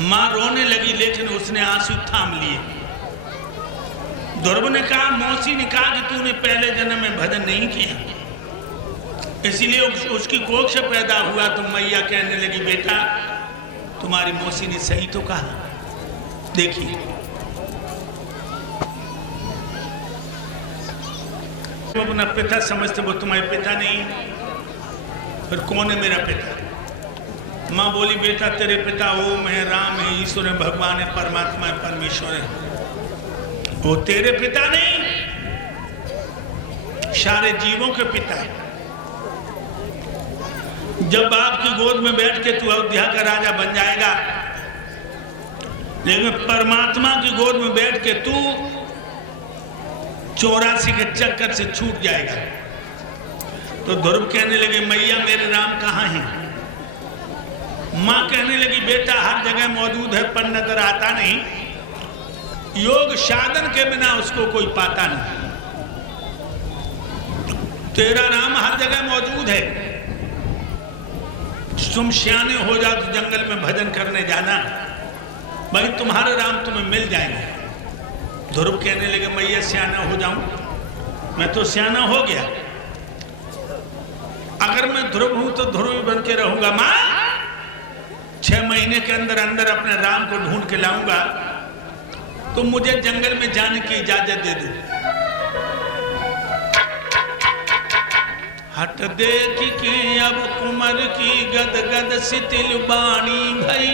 मां रोने लगी, लेकिन उसने आंसू थाम लिए। ध्रुव ने कहा, मौसी ने कहा कि तूने पहले जन्म में भजन नहीं किया, इसलिए उसकी कोख से पैदा हुआ। तो मैया कहने लगी, बेटा तुम्हारी मौसी ने सही तो कहा। देखिए तुम अपना पिता समझते, वो तुम्हारे पिता नहीं, फिर कौन है मेरा पिता? माँ बोली बेटा तेरे पिता ओम है, राम है, ईश्वर है, भगवान है, परमात्मा है, परमेश्वर है। वो तेरे पिता नहीं, सारे जीवों के पिता है। जब बाप की गोद में बैठ के तू अयोध्या का राजा बन जाएगा, लेकिन परमात्मा की गोद में बैठ के तू 84 के चक्कर से छूट जाएगा। तो ध्रुव कहने लगे मैया मेरे राम कहाँ हैं? माँ कहने लगी बेटा हर जगह मौजूद है पर नजर आता नहीं, योग साधन के बिना उसको कोई पाता नहीं। तेरा राम हर जगह मौजूद है, तुम सियाने हो जाओ तो जंगल में भजन करने जाना, भाई तुम्हारे राम तुम्हें मिल जाएंगे। ध्रुव कहने लगे मैया सियाना हो जाऊं? मैं तो सियाना हो गया, अगर मैं ध्रुव हूं तो ध्रुव ही बन के रहूंगा। मां 6 महीने के अंदर अंदर अपने राम को ढूंढ के लाऊंगा, तो मुझे जंगल में जाने की इजाजत दे दो। हट देख के अब कुमर की गद गद शिथिल बाणी भई,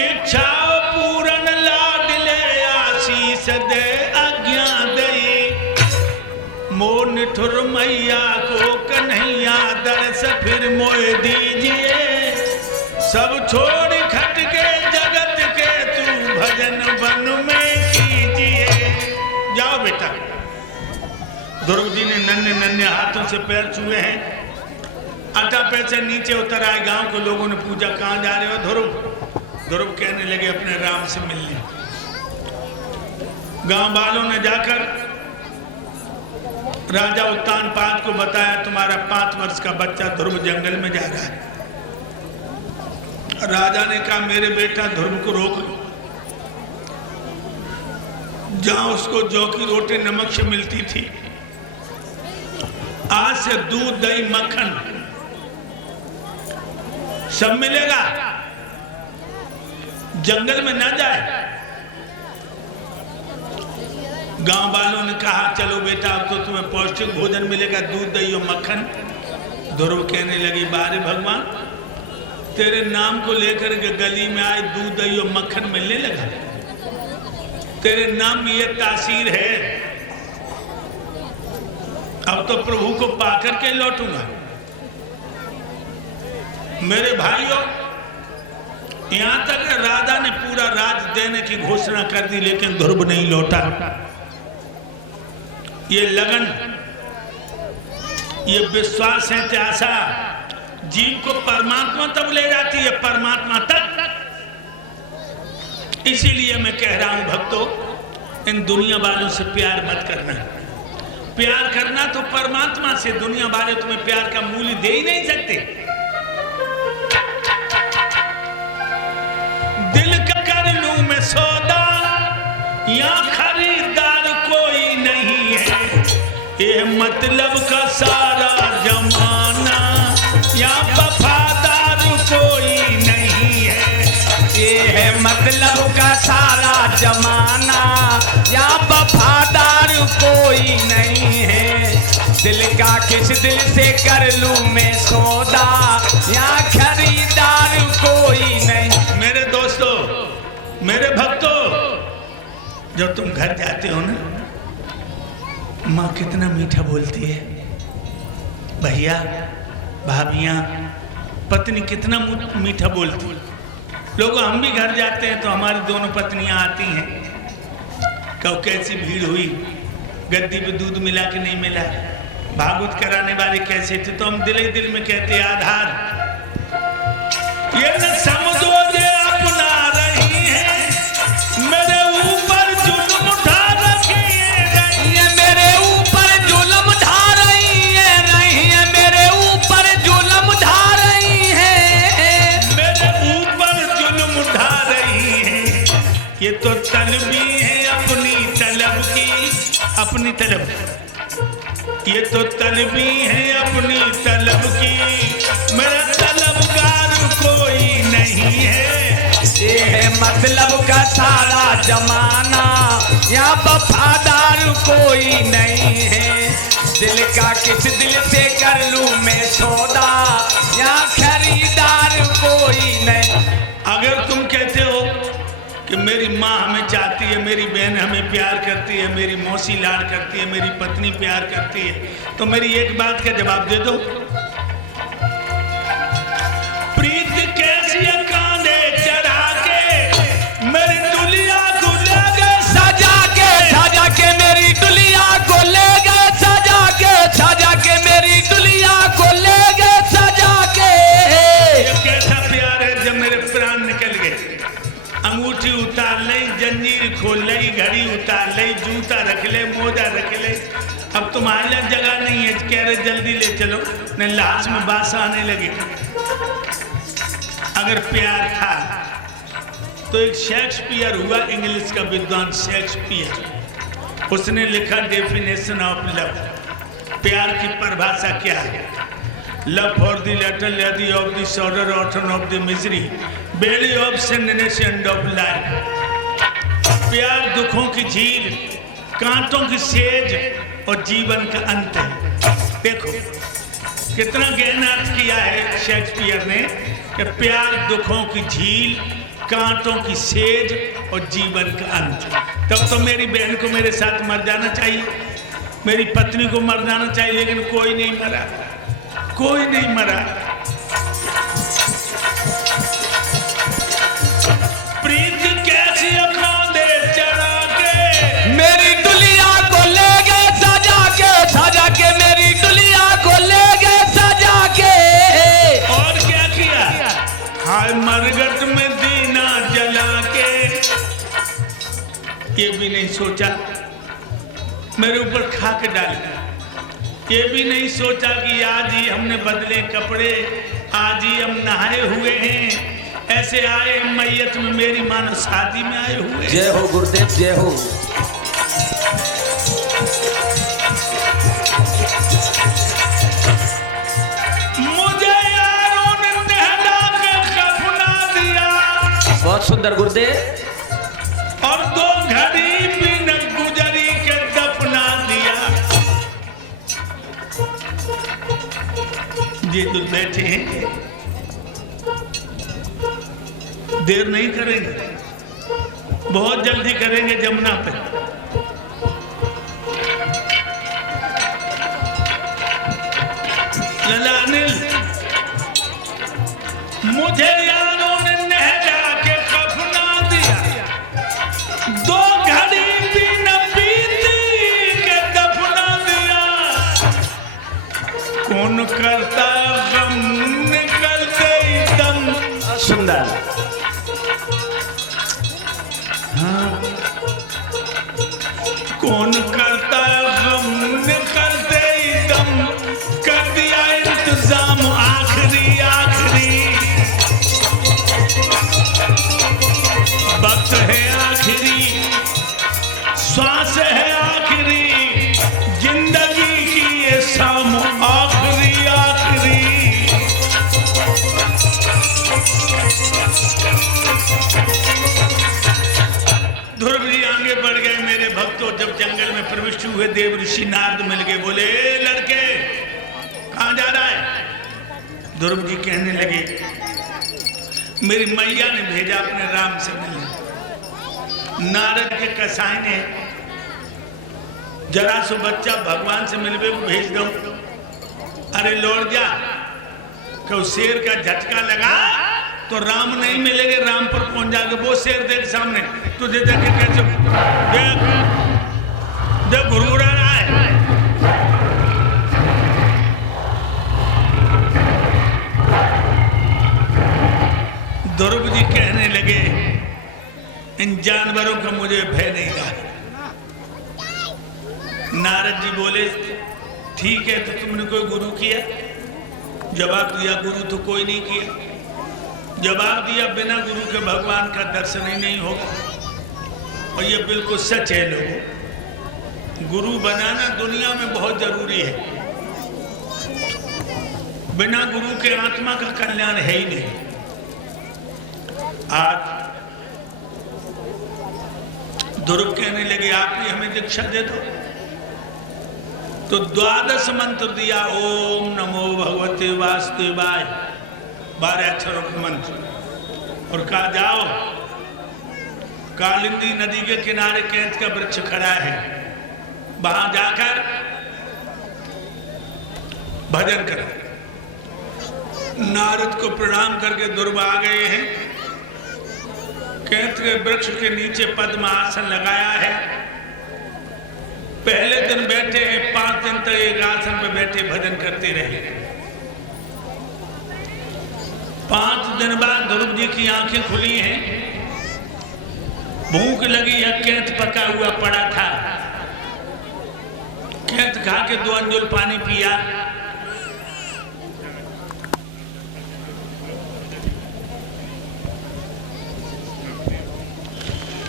इच्छा पूरन लाडले आशीष दे आज्ञा दई। मोर निठुर मैया को कन्हैया दरस फिर मोए दीजिए, सब छोड़ खट के जगत के तू भजन वन में कीजिए। जाओ बेटा। ध्रुव जी ने नन्हे नन्हे हाथों से पैर छुए हैं, अटा पैर से नीचे उतर आए। गांव के लोगों ने पूछा कहां जा रहे हो ध्रुव? ध्रुव कहने लगे अपने राम से मिलने। गांव वालों ने जाकर राजा उत्तानपाद को बताया तुम्हारा 5 वर्ष का बच्चा ध्रुव जंगल में जा रहा है। राजा ने कहा मेरे बेटा ध्रुव को रोक लो, जहां उसको जौ की रोटी नमक से मिलती थी, आज से दूध दही मक्खन सब मिलेगा, जंगल में ना जाए। गांव वालों ने कहा चलो बेटा अब तो तुम्हें पौष्टिक भोजन मिलेगा, दूध दही और मक्खन। ध्रुव कहने लगी बारे भगवान, तेरे नाम को लेकर के गली में आए दूध दही और मक्खन मिलने लगा, तेरे नाम में ये तासीर है, अब तो प्रभु को पाकर के लौटूंगा। मेरे भाइयों, यहां तक राजा ने पूरा राज देने की घोषणा कर दी, लेकिन ध्रुव नहीं लौटा। ये लगन, ये विश्वास है त्यासा जीव को परमात्मा तब ले जाती है, परमात्मा तक। इसीलिए मैं कह रहा हूं भक्तों, इन दुनिया वालों से प्यार मत करना। प्यार करना तो परमात्मा से, दुनिया वाले तुम्हें प्यार का मूल्य दे ही नहीं सकते। दिल का कर लूं मैं सौदा, यहाँ खरीदार कोई नहीं है, ये मतलब का सारा जमाना, यहाँ वफादार कोई नहीं है। ये है मतलब का सारा जमाना, यहाँ वफादार कोई नहीं है। दिल का किस दिल से कर लूं मैं सौदा, यहाँ खरीदार कोई नहीं। मेरे दोस्तों, मेरे भक्तों, जब तुम घर जाते हो ना, माँ कितना मीठा बोलती है, भैया भाभियाँ, पत्नी कितना मीठा बोलती है। लोग हम भी घर जाते हैं तो हमारी दोनों पत्नियां आती हैं, कब कैसी भीड़ हुई, गद्दी पे दूध मिला कि नहीं मिला, भागवत कराने वाले कैसे थे, तो हम दिल ही दिल में कहते आधार। ये न समझो जे अपना रही है, मेरे ऊपर जुल्म उठा रही है, मेरे ऊपर जुल्म ढा रही है, मेरे ऊपर जुल्म ढा रही है, मेरे ऊपर जुल्म उठा रही है। ये तो तलबी है अपनी तलब की, अपनी तलब, ये तो तलबी है अपनी तलब की, मेरा तलबगार को मतलब का सारा जमाना, यहाँ वफादार कोई नहीं है। दिल का किस दिल से कर लूं मैं सौदा, यहाँ खरीदार कोई नहीं। अगर तुम कहते हो कि मेरी माँ हमें चाहती है, मेरी बहन हमें प्यार करती है, मेरी मौसी लाड करती है, मेरी पत्नी प्यार करती है, तो मेरी एक बात का जवाब दे दो। प्रीत कैसी कांधे चढ़ा के मेरी दुलिया को ले गए सजा के मेरी दुलिया को ले गए सजा के मेरी दुलिया को ले गए सजा के। ये कैसा प्यार है जब मेरे प्राण निकल गए। अंगूठी उतार लई, जंजीर खोल लई, घड़ी उतार लई, जूता रख ले, मोजा रख ले। अब तुम्हारे लिए जगह नहीं है, कह रहे जल्दी ले चलो, न लाश में बास आने लगे। अगर प्यार था तो एक शेक्सपियर हुआ, इंग्लिश का विद्वान शेक्सपियर, उसने लिखा डेफिनेशन ऑफ लव। प्यार की परिभाषा क्या है? Love for the latter lady of the sordor autumn of the misery belly of sadness end of life. प्यार दुखों की झील, कांटों की सेज और जीवन का अंत है। देखो कितना गहन अर्थ किया है शेक्सपियर ने कि प्यार दुखों की झील, कांटों की सेज और जीवन का अंत। तब तो मेरी बहन को मेरे साथ मर जाना चाहिए, मेरी पत्नी को मर जाना चाहिए, लेकिन कोई नहीं मरा, कोई नहीं मरा। प्रीत कैसी कांधे चढ़ा के मेरी दुलिया को ले गए सजा के मेरी दुलिया को ले गए सजा के। और क्या किया? हाय मरगट में दीना जला के। ये भी नहीं सोचा मेरे ऊपर खाक डाल, ये भी नहीं सोचा कि आज ही हमने बदले कपड़े, आज ही हम नहाए हुए हैं, ऐसे आए मैयत में मेरी मानो शादी में आए हुए। जय हो गुरुदेव, जय हो। मुझे यारों ने नहला के कफना दिया, बहुत सुंदर गुरुदेव। और 2 घड़ी भी न गुजरी के दफना दिया। जी तो बैठे हैं, देर नहीं करेंगे, बहुत जल्दी करेंगे जमुना पे। लला अनिल, मुझे यारों ने नहला के कफना दिया, 2 घड़ी भी न बीती के दफना दिया। कौन करता गम निकलते ही दम। सुंदर। कौन करता गम निकलते ही दम, कर दिया इंतजाम आखिरी आखिरी। वक्त है आखिरी, श्वास है आखिरी, जिंदगी की ये शाम आखिरी आखिरी। ध्रुव जी आगे बढ़ गए मेरे भक्तों। जब जंगल में प्रविष्ट हुए देव ऋषि नारद मिल गए, बोले लड़के कहाँ जा रहा है? ध्रुव जी कहने लगे मेरी मैया ने भेजा अपने राम से मिलने। नारद के कसाई ने जरा सो बच्चा भगवान से मिलवे को भेज दो। अरे लौट जा, क्यों शेर का झटका लगा तो राम नहीं मिलेंगे, राम पर पहुंच जाएगा। वो शेर देख सामने, तुझे देख के कैसे देख देख घुरघुरा रहा है। ध्रुव जी कहने लगे इन जानवरों का मुझे भय नहीं रहा। नारद जी बोले ठीक है, तो तुमने कोई गुरु किया? जवाब दिया गुरु तो कोई नहीं किया। जवाब दिया बिना गुरु के भगवान का दर्शन ही नहीं होगा। और ये बिल्कुल सच है लोगों, गुरु बनाना दुनिया में बहुत जरूरी है। बिना गुरु के आत्मा का कल्याण है ही नहीं। आज ध्रुव कहने लगे आप भी हमें दीक्षा दे दो। तो 12 मंत्र दिया, ओम नमो भगवते वासुदेवाय, 12 अक्षरों का मंत्र, और कहा जाओ कालिंदी नदी के किनारे कैंथ का वृक्ष खड़ा है, वहां जाकर भजन करो। नारद को प्रणाम करके ध्रुव आ गए हैं। कैंथ के वृक्ष के नीचे पद्म आसन लगाया है। पहले दिन बैठे हैं, 5 दिन तक एक आसन पर बैठे भजन करते रहे। 5 दिन बाद ध्रुव जी की आंखें खुली हैं। भूख लगी है, कैंथ पका हुआ पड़ा था। कैंथ खा के 2 अंजुल पानी पिया।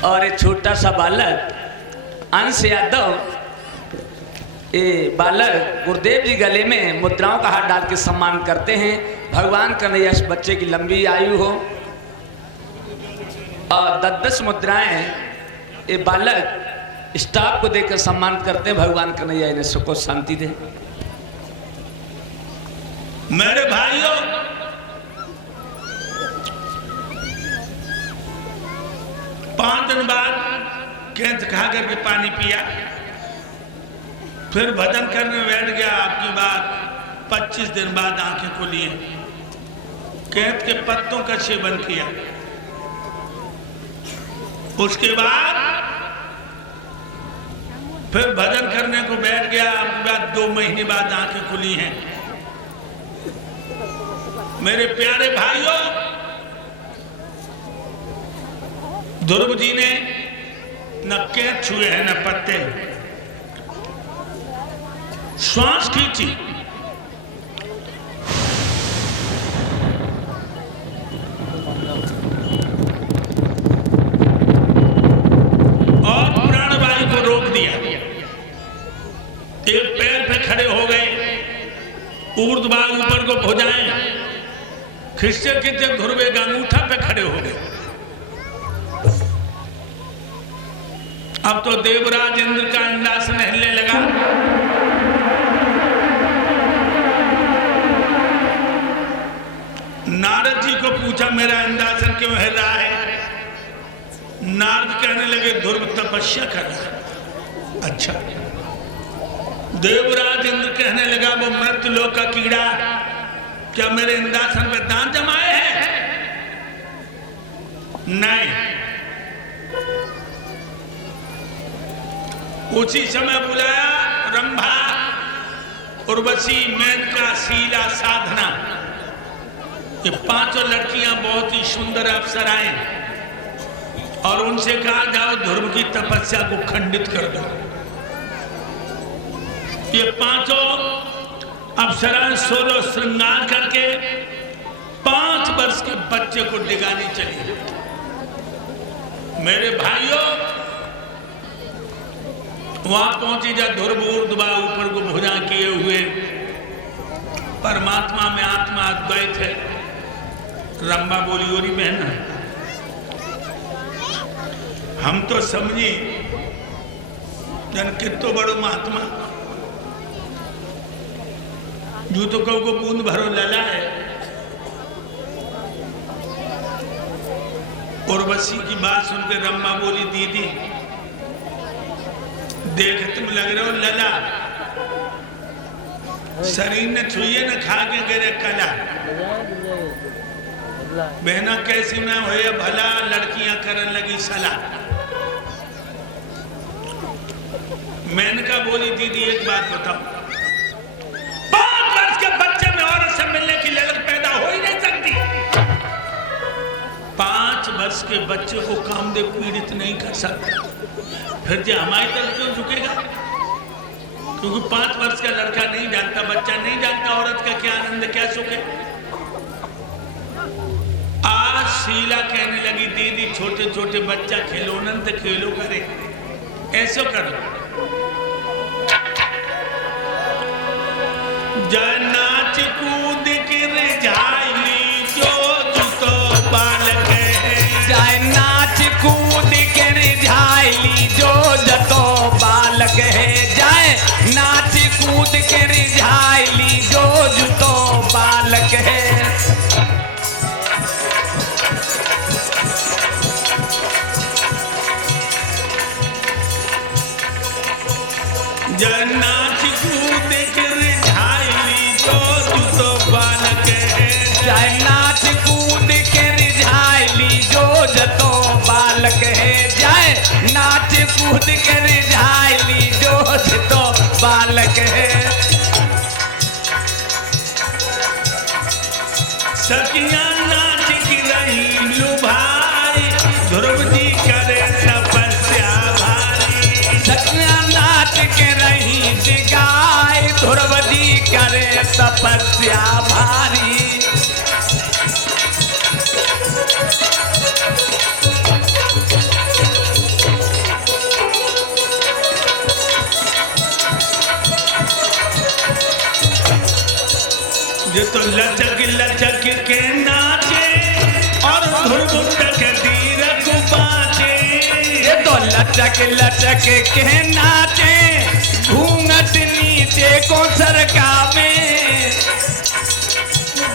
और एक छोटा सा बालक अंश यादव, ये बालक गुरुदेव जी गले में मुद्राओं का हाथ डाल के सम्मान करते हैं। भगवान कन्हैया इस बच्चे की लंबी आयु हो। और 10 मुद्राएं ये बालक स्टाफ को देकर सम्मान करते हैं। भगवान कन्हैया इन्हें सुख और शांति दे। मेरे भाइयों, पांच दिन बाद कैंथ खा करके पानी पिया, फिर भजन करने बैठ गया। आपकी बात 25 दिन बाद आंखें खुली हैं। कैंथ के पत्तों का सेवन किया। उसके बाद फिर भजन करने को बैठ गया। आपकी बात 2 महीने बाद आंखें खुली हैं। मेरे प्यारे भाइयों, ध्रुव जी ने न कैंथ छुए हैं न पत्ते। श्वास खींची, और प्राणवायु को रोक दिया। एक पैर पे खड़े हो गए, ऊर्ध्वभाग ऊपर को भुजाएं खिंचते खिंचते ध्रुव एक अंगूठा पे खड़े हो गए। अब तो देवराज इंद्र का इंद्रासन हिलने लगा। नारद जी को पूछा मेरा इंद्रासन क्यों हिल रहा है? नारद कहने लगे ध्रुव तपस्या कर रहा है। अच्छा। देवराज इंद्र कहने लगा वो मृत्यु लोक का कीड़ा क्या मेरे इंद्रासन पे दांत जमाए हैं? नहीं। उसी समय बुलाया रंभा, उर्वशी, मेनका, शीला, साधना, ये 5 लड़कियां बहुत ही सुंदर अप्सराएं, और उनसे कहा जाओ ध्रुव की तपस्या को खंडित कर दो। ये 5 अप्सराएं 16 श्रृंगार करके 5 वर्ष के बच्चे को डिगाने चली। मेरे भाइयों, वहां पहुंची जा ध्रुव ऊर्ध्वा ऊपर को भुजा किए हुए परमात्मा में आत्मा अद्वैत है। रंभा बोली ओरी बहन है, हम तो समझी जन कितो बड़ो महात्मा जू तो कहो को बूंद भरो लला है। उर्वशी की बात सुनकर रंभा बोली दीदी देख तुम लग रहे हो लला, शरीर ने छुए न खा के गिरे कला। बहना कैसी ना होए भला, लड़कियां करन लगी सलाह। मेनका बोली दीदी एक बात बताओ, 5 वर्ष के बच्चे में औरत से मिलने की ललक पैदा हो ही नहीं सकती। 5 वर्ष के बच्चे को कामदेव पीड़ित नहीं कर सकता, फिर जो हमारी तरफ क्यों झुकेगा? क्योंकि 5 वर्ष का लड़का नहीं जानता, बच्चा नहीं जानता औरत का क्या आनंद क्या सुख है। आज शीला कहने लगी दीदी छोटे छोटे बच्चा खिलौनन तो खेलो करे, ऐसो करो। नाच कूद गिर जाई जो तो बालक है, जाए नाच कूद गिर जाई के रिझाइली जो जुतो बालक है। नाच कूद के रिझाइली जो जुतो बालक है। जय नाच कूद के रिझाइली जो जतो बालक है। जय नाच कूद के रिझाइली जो जतो बालक है। सखियां नाच की रही लुभाई ध्रुव जी करे तपस्या भारी। सखियां नाच के रही दिगाई ध्रुव जी करे तपस्या भारी। जो तो लचक लचक के नाचे और ध्रुव तक दीरक बाचे। ये तो लचक लचक के नाचे घूंघट नीचे को सरकावे।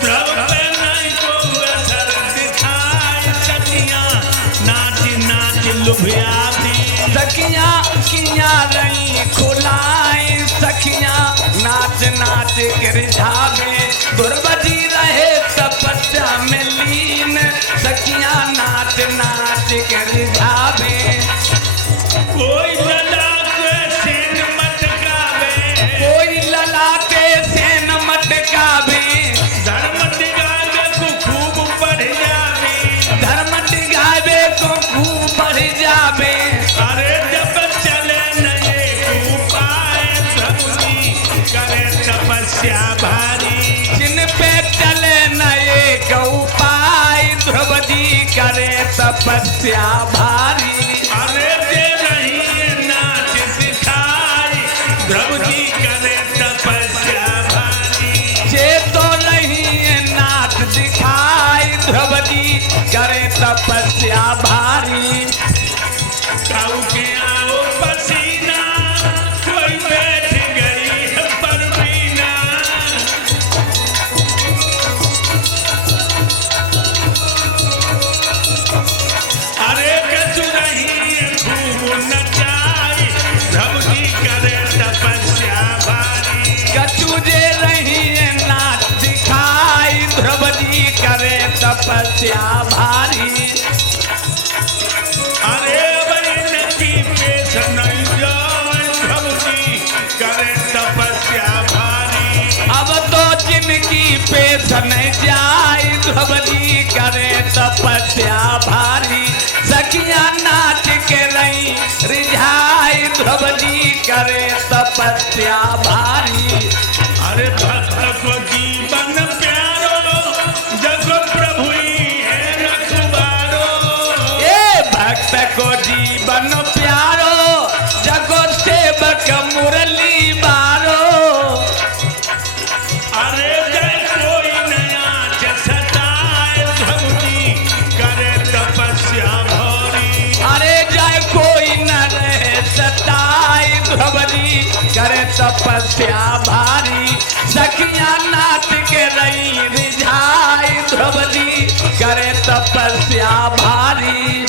ध्रुव पे नहीं को असर दिखाए सखियां नाच नाच लुभियाती। सखियां किया रही खुलाई सखियां नाच नाच के रिझावे। गुरबजी रहे तपस्या में लीन सखियां नाच नाच के रिझावे। कोई ललाटे सेन मटकावे। कोई ललाटे सेन मटकावे। धर्म दिगावे को खूब बढ़ जावे। धर्म दिगावे को खूब बढ़ जावे। अरे जब चले नए उपाय धर्मी करे तपस्या भारी। जिन पे चले नए उपाय ध्रुव जी करे तपस्या भारी। अरे दे रही नाच दिखाई ध्रुव जी करे तपस्या भारी। जे तो नहीं नाच दिखाई ध्रुव जी करे तपस्या भारी। काऊ के आओ पसीना कोई बैठ गई है परवीना। अरे कछु नहीं खूब नचाई ध्रुव जी करे तपस्या भारी। कछु जे रही नाच दिखाई ध्रुव जी करे तपस्या भारी। अरे बहन की पेश नहीं जाए ध्रुव जी करे तपस्या भारी। अब तो जिनकी पेश नहीं जाए ध्रुव जी करे तपस्या भारी। सखियां नाच के रही रिझाई ध्रुव जी करे तपस्या भारी। अरे भक्त को जीवन प्यारो जग प्रभु ही है रखवारो। ए भक्त को जीवन प्यारो जगो सेवक मुरली बारो। अरे जय कोई नया सताए ध्रुव जी करे तपस्या भारी। अरे जय कोई न रहे सताई ध्रुव जी करे तपस्या भारी। सखियां नाच के रही रिझाई ध्रुव जी करे तपस्या भारी।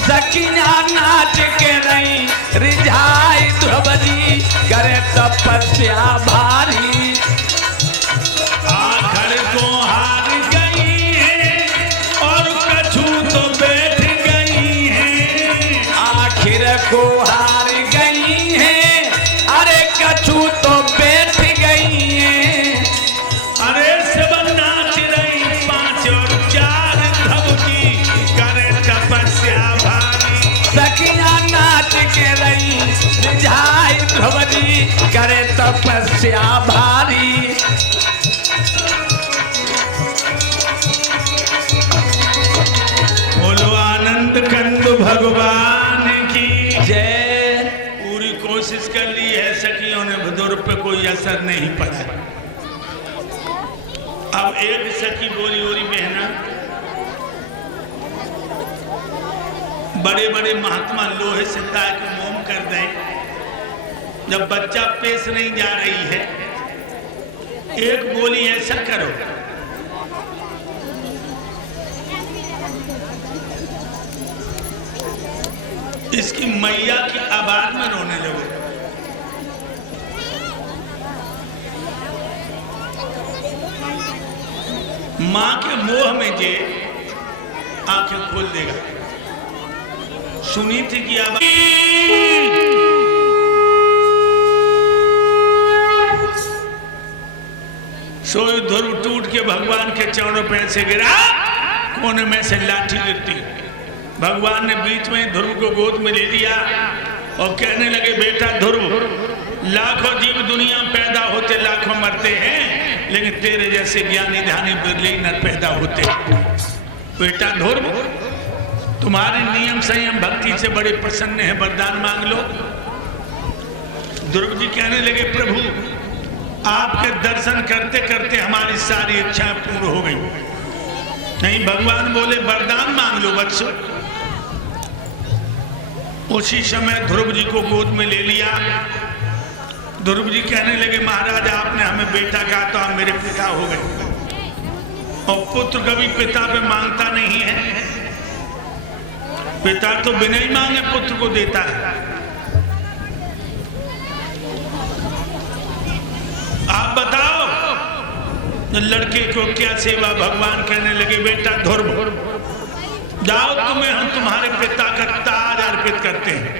सखियां नाच के रही रिझाई ध्रुव जी करे तपस्या भारी। आखिर को हार गई है और कछु तो बैठ गई है। आखिर को हार गई है अरे कछु तो बैठ गई है। अरे सब नाच रही 5 और 4 ध्रुव जी करे तपस्या भारी। सखियां नाच के रही रिझाई ध्रुव जी करे तपस्या भारी। बोलो आनंद कंद भगवान की जय। पूरी कोशिश कर ली है सखियों ने बुजुर्ग पे कोई असर नहीं पड़ा। अब एक सखी बोली ओरी बहना बड़े बड़े महात्मा लोहे से ताक मोम कर दे जब बच्चा पेश नहीं जा रही है, एक बोली ऐसा करो, इसकी मैया की आवाज में रोने लगे। मां के मोह में जे आंखें खोल देगा। सुनी थी कि आवाज सोई ध्रुव टूट के भगवान के चरणों पे ऐसे गिरा, कोने में से लाठी गिरती। भगवान ने बीच में ध्रुव को गोद में ले लिया और कहने लगे, बेटा ध्रुव, लाखों जीव दुनिया में पैदा होते लाखों मरते हैं, लेकिन तेरे जैसे ज्ञानी ध्यानी बिरले नर पैदा होते। बेटा ध्रुव, तुम्हारे नियम संयम भक्ति से बड़े प्रसन्न है, वरदान मांग लो। ध्रुव जी कहने लगे, प्रभु आपके दर्शन करते करते हमारी सारी इच्छाएं पूर्ण हो गई। नहीं, भगवान बोले, वरदान मांग लो वत्स। उसी समय ध्रुव जी को गोद में ले लिया। ध्रुव जी कहने लगे, महाराज आपने हमें बेटा कहा तो आप मेरे पिता हो गए। और पुत्र कभी पिता पे मांगता नहीं है, पिता तो बिना ही मांगे पुत्र को देता है। आप बताओ लड़के को क्या सेवा। भगवान कहने लगे, बेटा ध्रुव, जाओ, तुम्हें हम तुम्हारे पिता का ताज अर्पित करते हैं।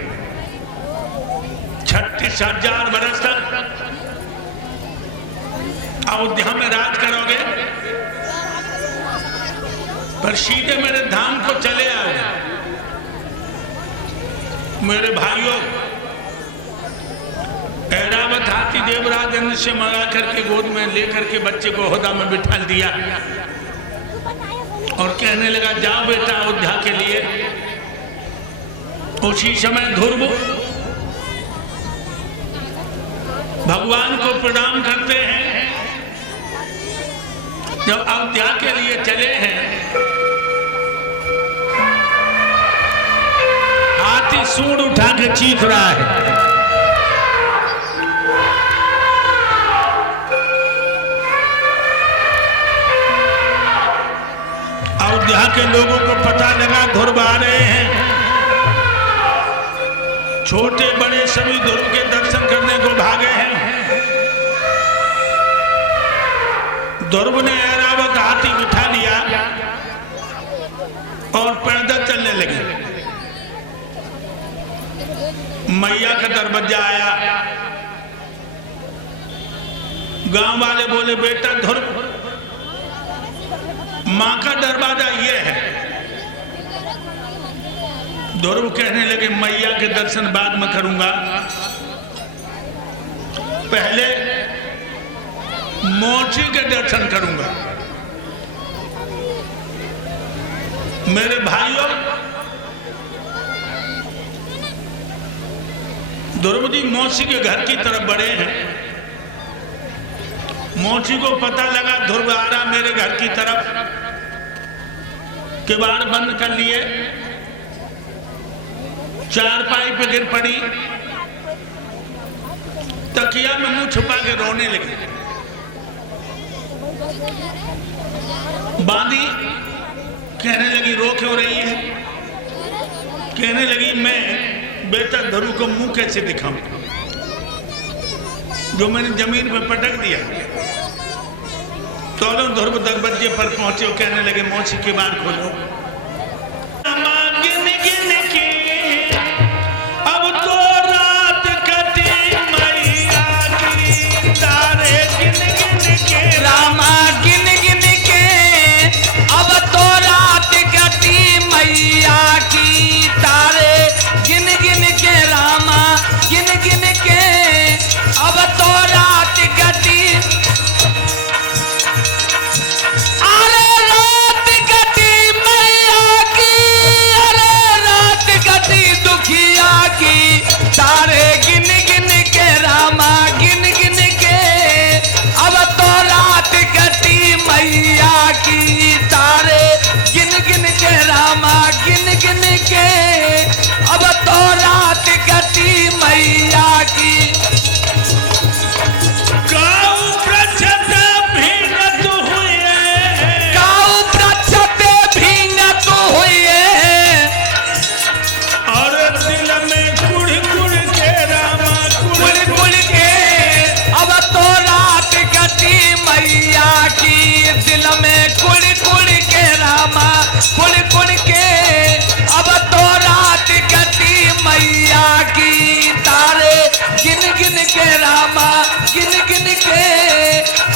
36,000 वर्ष तक अयोध्या में राज करोगे, पर सीधे मेरे धाम को चले आओगे। मेरे भाइयों, ऐरावत हाथी देवराज इंद्र से मंगा करके गोद में लेकर के बच्चे को होदा में बिठा दिया और कहने लगा, जाओ बेटा अयोध्या के लिए। उसी समय ध्रुव भगवान को प्रणाम करते हैं। जब अयोध्या के लिए चले हैं, हाथी सूंड उठा के चीख रहा है। अयोध्या के लोगों को पता लगा ध्रुव आ रहे हैं। छोटे बड़े सभी ध्रुव के दर्शन करने को भागे हैं। ध्रुव ने ऐरावत हाथी बिठा लिया और पैदल चलने लगे। मैया का दरवाजा आया। गांव वाले बोले, बेटा ध्रुव, मां का दरवाजा ये है। ध्रुव कहने लगे, मैया के दर्शन बाद में करूंगा, पहले मोची के दर्शन करूंगा। मेरे भाइयों, ध्रुव जी मौसी के घर की तरफ बढ़े हैं। मौसी को पता लगा ध्रुव आ रहा मेरे घर की तरफ। किवाड़ बंद कर लिए, चारपाई पे गिर पड़ी, तकिया में मुंह छुपा के रोने लगी। बांधी कहने लगी, रो क्यों रही है? कहने लगी, मैं बेटा ध्रुव को मुंह कैसे दिखाऊं जो मैंने जमीन पे पटक दिया। तो ध्रुव दरवाजे पर पहुंचे और कहने लगे, मौसी की बात खोलो। गिन गिन के अब तो रात कटी मैया की तारे, गिन गिन के रामा गिन गिन के अब तो रात कटी मैया की तारे, गिन गिन के रामा गिन गिन के अब तो रात कटी। अरे रात कटी मैया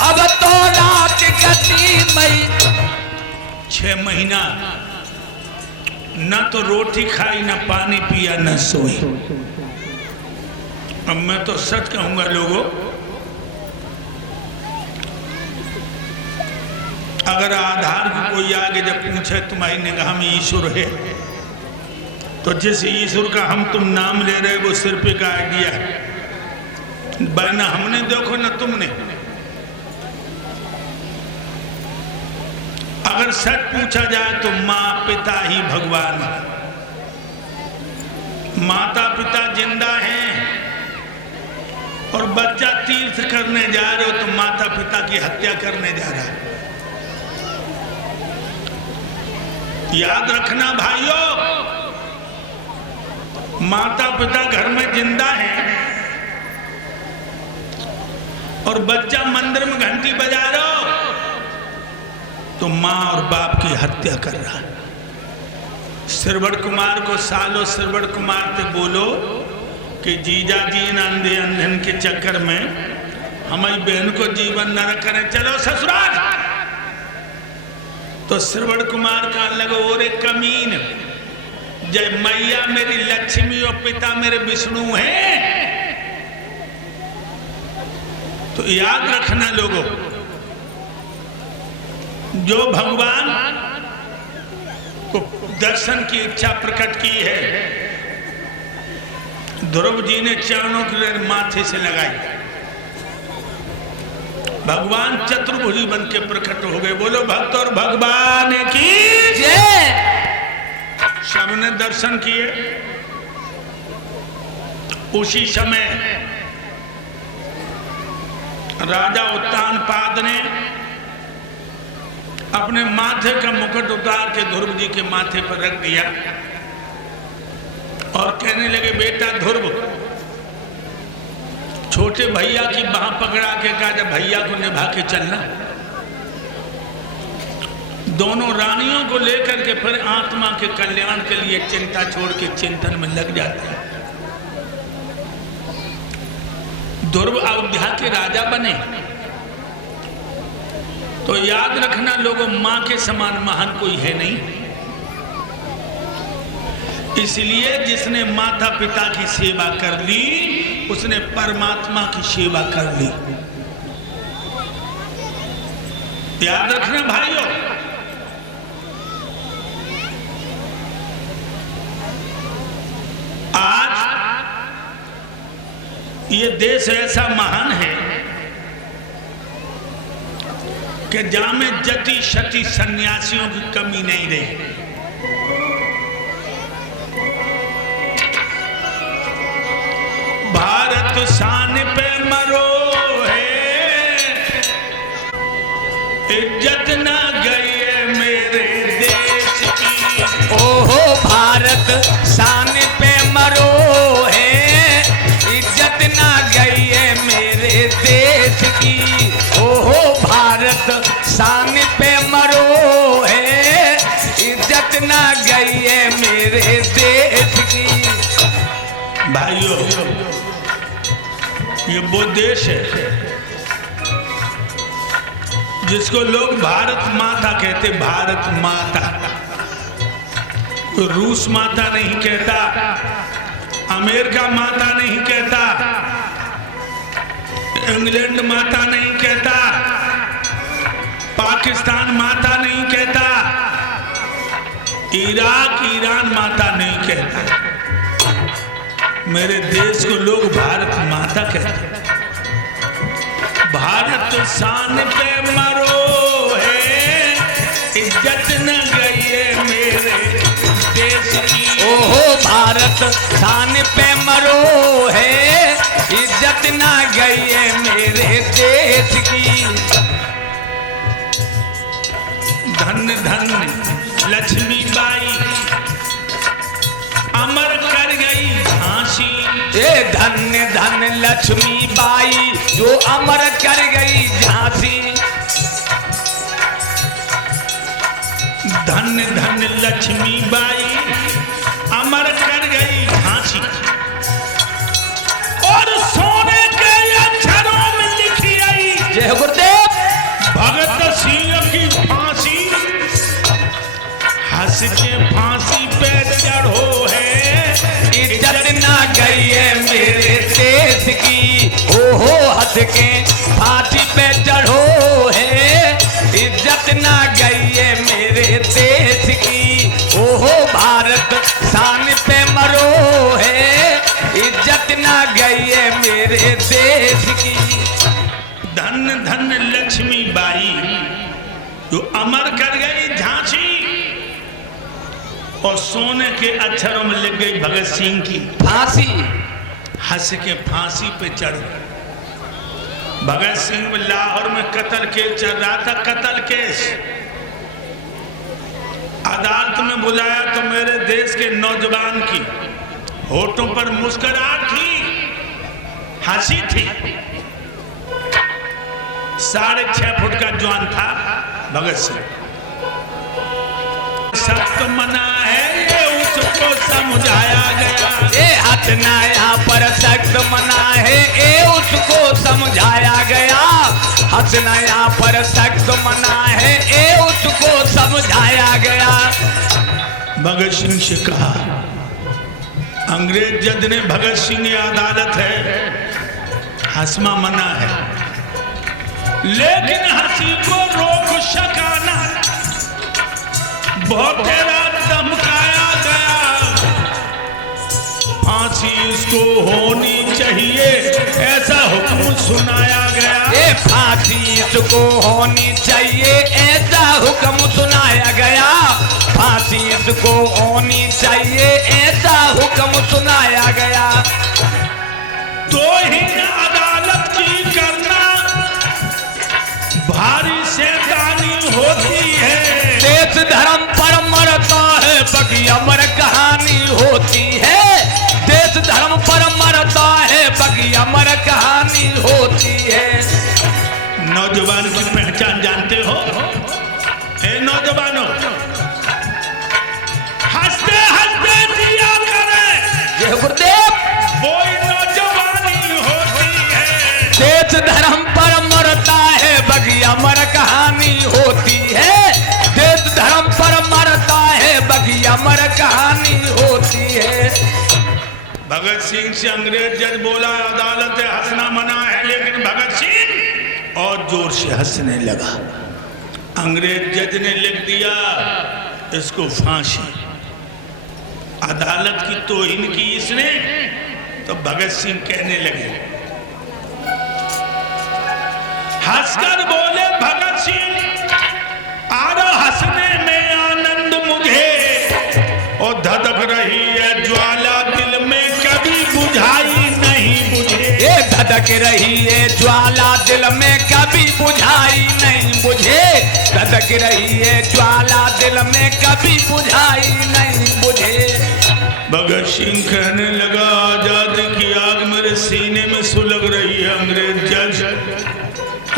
अब तो रात गति मई। 6 महीना न तो रोटी खाई, न पानी पिया, न सोई। अब मैं तो सच कहूंगा लोगों, अगर आधार को कोई आगे जब पूछे तुम्हारी निगाह में ईश्वर है, तो जिस ईश्वर का हम तुम नाम ले रहे वो सिर पे का आइडिया है, न हमने देखो न तुमने। अगर सच पूछा जाए तो माँ पिता ही भगवान है। माता पिता जिंदा हैं और बच्चा तीर्थ करने जा रहे हो तो माता पिता की हत्या करने जा रहा है। याद रखना भाइयों, माता पिता घर में जिंदा हैं और बच्चा मंदिर में घंटी बजा रहा हो तो माँ और बाप की हत्या कर रहा है। श्रवण कुमार को सालों श्रवण कुमार से बोलो कि जीजा जी इन अंधे अंधन के चक्कर में हमारी बहन को जीवन नरक करें, चलो ससुराल। तो श्रवण कुमार का लगो और एक कमीन, जय मैया मेरी लक्ष्मी और पिता मेरे विष्णु हैं। तो याद रखना लोगों, जो भगवान को दर्शन की इच्छा प्रकट की है, ध्रुव जी ने चरणों के माथे से लगाई। भगवान चतुर्भुजी बन के प्रकट हो गए। बोलो भक्त और भगवान की जय। सबने दर्शन किए। उसी समय राजा उत्तानपाद ने अपने माथे का मुकुट उतार के ध्रुव जी के माथे पर रख दिया और कहने लगे, बेटा ध्रुव, छोटे भैया की बाह पकड़ा के कहा, जब भैया को निभा के चलना। दोनों रानियों को लेकर के फिर आत्मा के कल्याण के लिए चिंता छोड़ के चिंतन में लग जाते हैं। ध्रुव अयोध्या के राजा बने। तो याद रखना लोगों, मां के समान महान कोई है नहीं। इसलिए जिसने माता पिता की सेवा कर ली उसने परमात्मा की सेवा कर ली। याद रखना भाइयों, आज ये देश ऐसा महान है कि जहां में जति शति सन्यासियों की कमी नहीं रही। भारत शान पे मरो है, इज्जत ना गई है मेरे देश की। ओहो भारत शान पे मरो है, इज्जत ना गई है मेरे देश की। ओहो भारत शान पे मरो है, इज्जत ना गई है मेरे देश की। भाइयों, ये वो देश है जिसको लोग भारत माता कहते। भारत माता, रूस माता नहीं कहता, अमेरिका माता नहीं कहता, इंग्लैंड माता नहीं कहता, पाकिस्तान माता नहीं कहता, इराक ईरान माता नहीं कहता। मेरे देश को लोग भारत माता कहते। भारत शान पे मरो है, इज्जत न गई है मेरे देश की। ओहो भारत शान पे मरो है, इज्जत न गई है मेरे देश की। धन धन लक्ष्मीबाई अमर कर गई झांसी। ए धन्य धन लक्ष्मीबाई जो अमर कर गई झांसी। धन्य धन लक्ष्मीबाई अमर कर गई झांसी और सोने के अक्षरों में लिखी आई। जय गुरुदेव। भगत सिंह की फांसी हंस के फांसी पे चढ़ो है। इज्जत ना गई है मेरे देश की, ओहो हंस के फांसी पे चढ़ो है। इज्जत ना गई है मेरे देश की, ओहो भारत शान पे मरो है। इज्जत ना गई है मेरे देश की। धन धन लक्ष्मी बाई जो अमर कर गई झांसी और सोने के अक्षरों में लिख गई भगत सिंह की फांसी। हंस के फांसी पे चढ़ गए। भगत सिंह लाहौर में कत्ल केस चल रहा था, कत्ल केस। अदालत में बुलाया तो मेरे देश के नौजवान की होठों पर मुस्कुराहट थी, हंसी थी। 6.5 फुट का जवान था भगत सिंह। सख्त मना है ये उसको समझाया गया। ये हटना यहाँ पर सख्त मना है, ये उसको समझाया गया। हंसना यहाँ पर सख्त मना है, ये उसको समझाया गया। भगत सिंह से कहा, अंग्रेज जज ने भगत सिंह ये अदालत है, हंसना मना है, लेकिन हंसी को रोक सका ना। बहुत तेरा धमकाया गया, फांसी इसको होनी चाहिए, ऐसा हुक्म सुनाया गया। ये फांसी इसको होनी चाहिए, ऐसा हुक्म सुनाया गया। फांसी इसको होनी चाहिए, ऐसा हुक्म सुनाया गया। तौहीन अदालत की करना भारी शैतानी होती है। देश धर्म पर मरता है बगी अमर कहानी होती है। देश धर्म पर मरता है बगी अमर कहानी होती है। नौजवान की पहचान जानते हो? ए नौजवानों, हंसते हंसते जिया करें, जय गुरुदेव। वही नौजवानी होती है। देश धर्म पर मरता है बगी अमर कहानी होती है। देश धर्म पर मरता है बगी अमर कहानी होती है। भगत सिंह से अंग्रेज जज बोला अदालत है, हंसना मना है, लेकिन भगत सिंह और जोर से हंसने लगा। अंग्रेज जज ने लिख दिया इसको फांसी। अदालत की तौहीन की इसने, तो भगत सिंह कहने लगे, हंसकर बोले भगत सिंह, आरो हंसने में आनंद मुझे, और धधक रही है ज्वाला दिल में कभी बुझाई नहीं मुझे। ये धधक रही है ज्वाला दिल में कभी बुझाई नहीं मुझे। धधक रही है ज्वाला दिल में कभी बुझाई नहीं मुझे। भगत सिंह कहने लगा, आजादी की आग मेरे सीने में सुलग रही है अंग्रेज जज,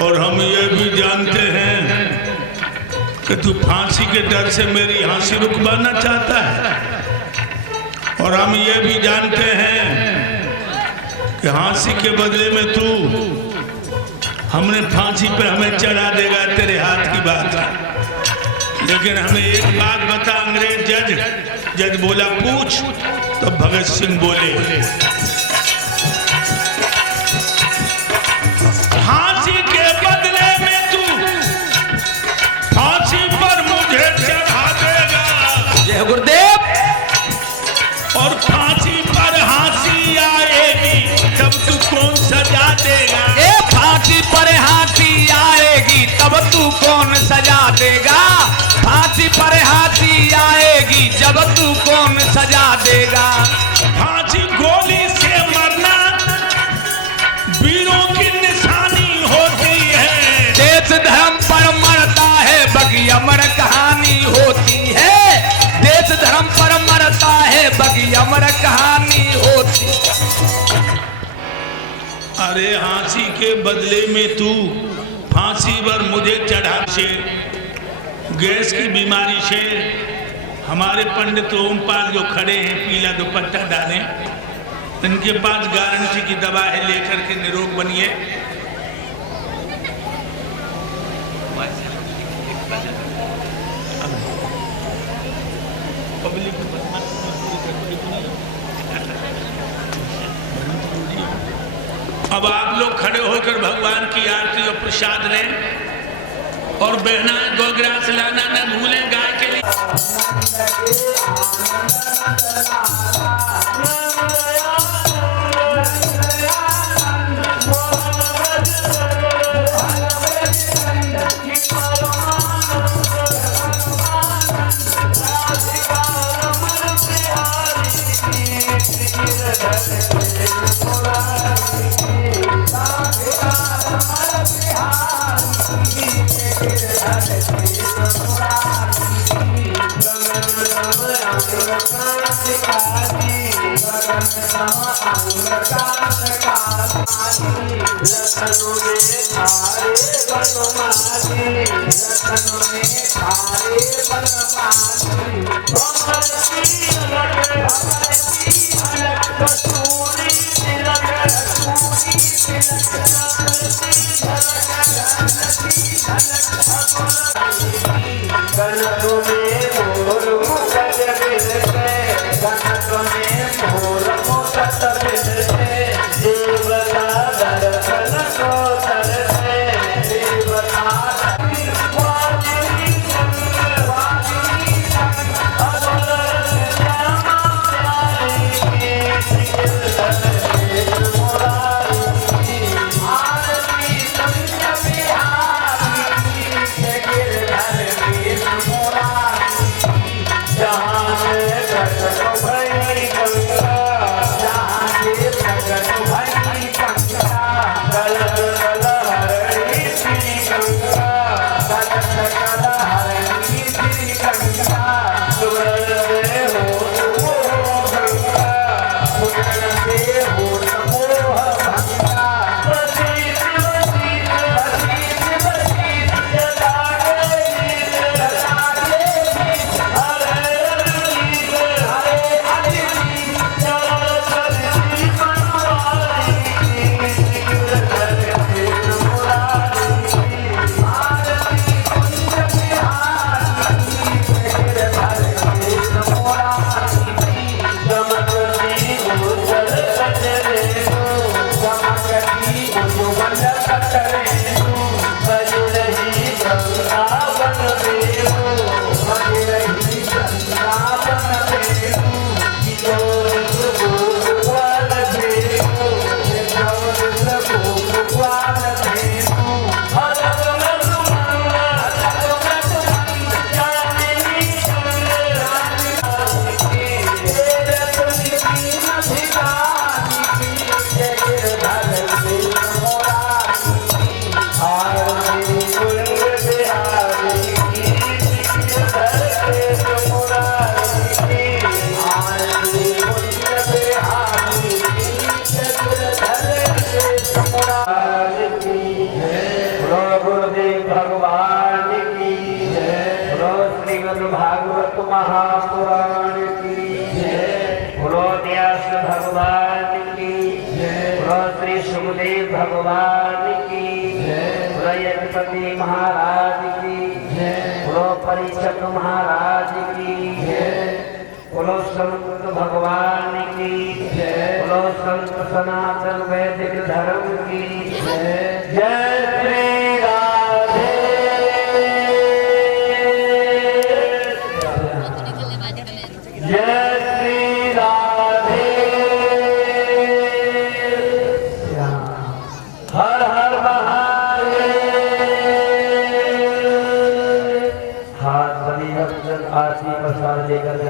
और हम ये भी जानते हैं कि तू फांसी के डर से मेरी हंसी रुकवाना चाहता है, और हम ये भी जानते हैं कि हंसी के बदले में तू हमने फांसी पे हमें चढ़ा देगा, तेरे हाथ की बात है। लेकिन हमें एक बात बता अंग्रेज जज। जज बोला पूछ, तो भगत सिंह बोले, फांसी के बदले में तू फांसी पर मुझे चढ़ा देगा। जय गुरुदेव। और फांसी पर हंसी आएगी तब तू कौन सजा देगा। ए फांसी पर हाथी आएगी तब तू कौन सजा देगा। फांसी पर हाथी आएगी जब तू कौन सजा देगा। फांसी गोली से मरना वीरों की निशानी होती है। देश धर्म पर मरता है बगी अमर कहानी होती है। देश धर्म पर मरता है बगी अमर कहानी होती। अरे फांसी के बदले में तू फांसी पर मुझे चढ़ा से, गैस की बीमारी से हमारे पंडित ओमपाल जो खड़े हैं पीला दुपट्टा डालें, इनके पास गारंटी की दवा है, लेकर के निरोग बनिए। आप लोग खड़े होकर भगवान की आरती और प्रसाद लें और बहनाएं 2 गिलास लाना न भूलें गाय के लिए। महापुराण की जय। बोलो व्यास भगवान की जय। बोलो श्री सुखदेव भगवान की जय। बोलो यज्ञपति महाराज की जय। बोलो परीक्षित महाराज की जय। बोलो संत भगवान की जय। बोलो संत सनातन वैदिक धर्म की जय। जय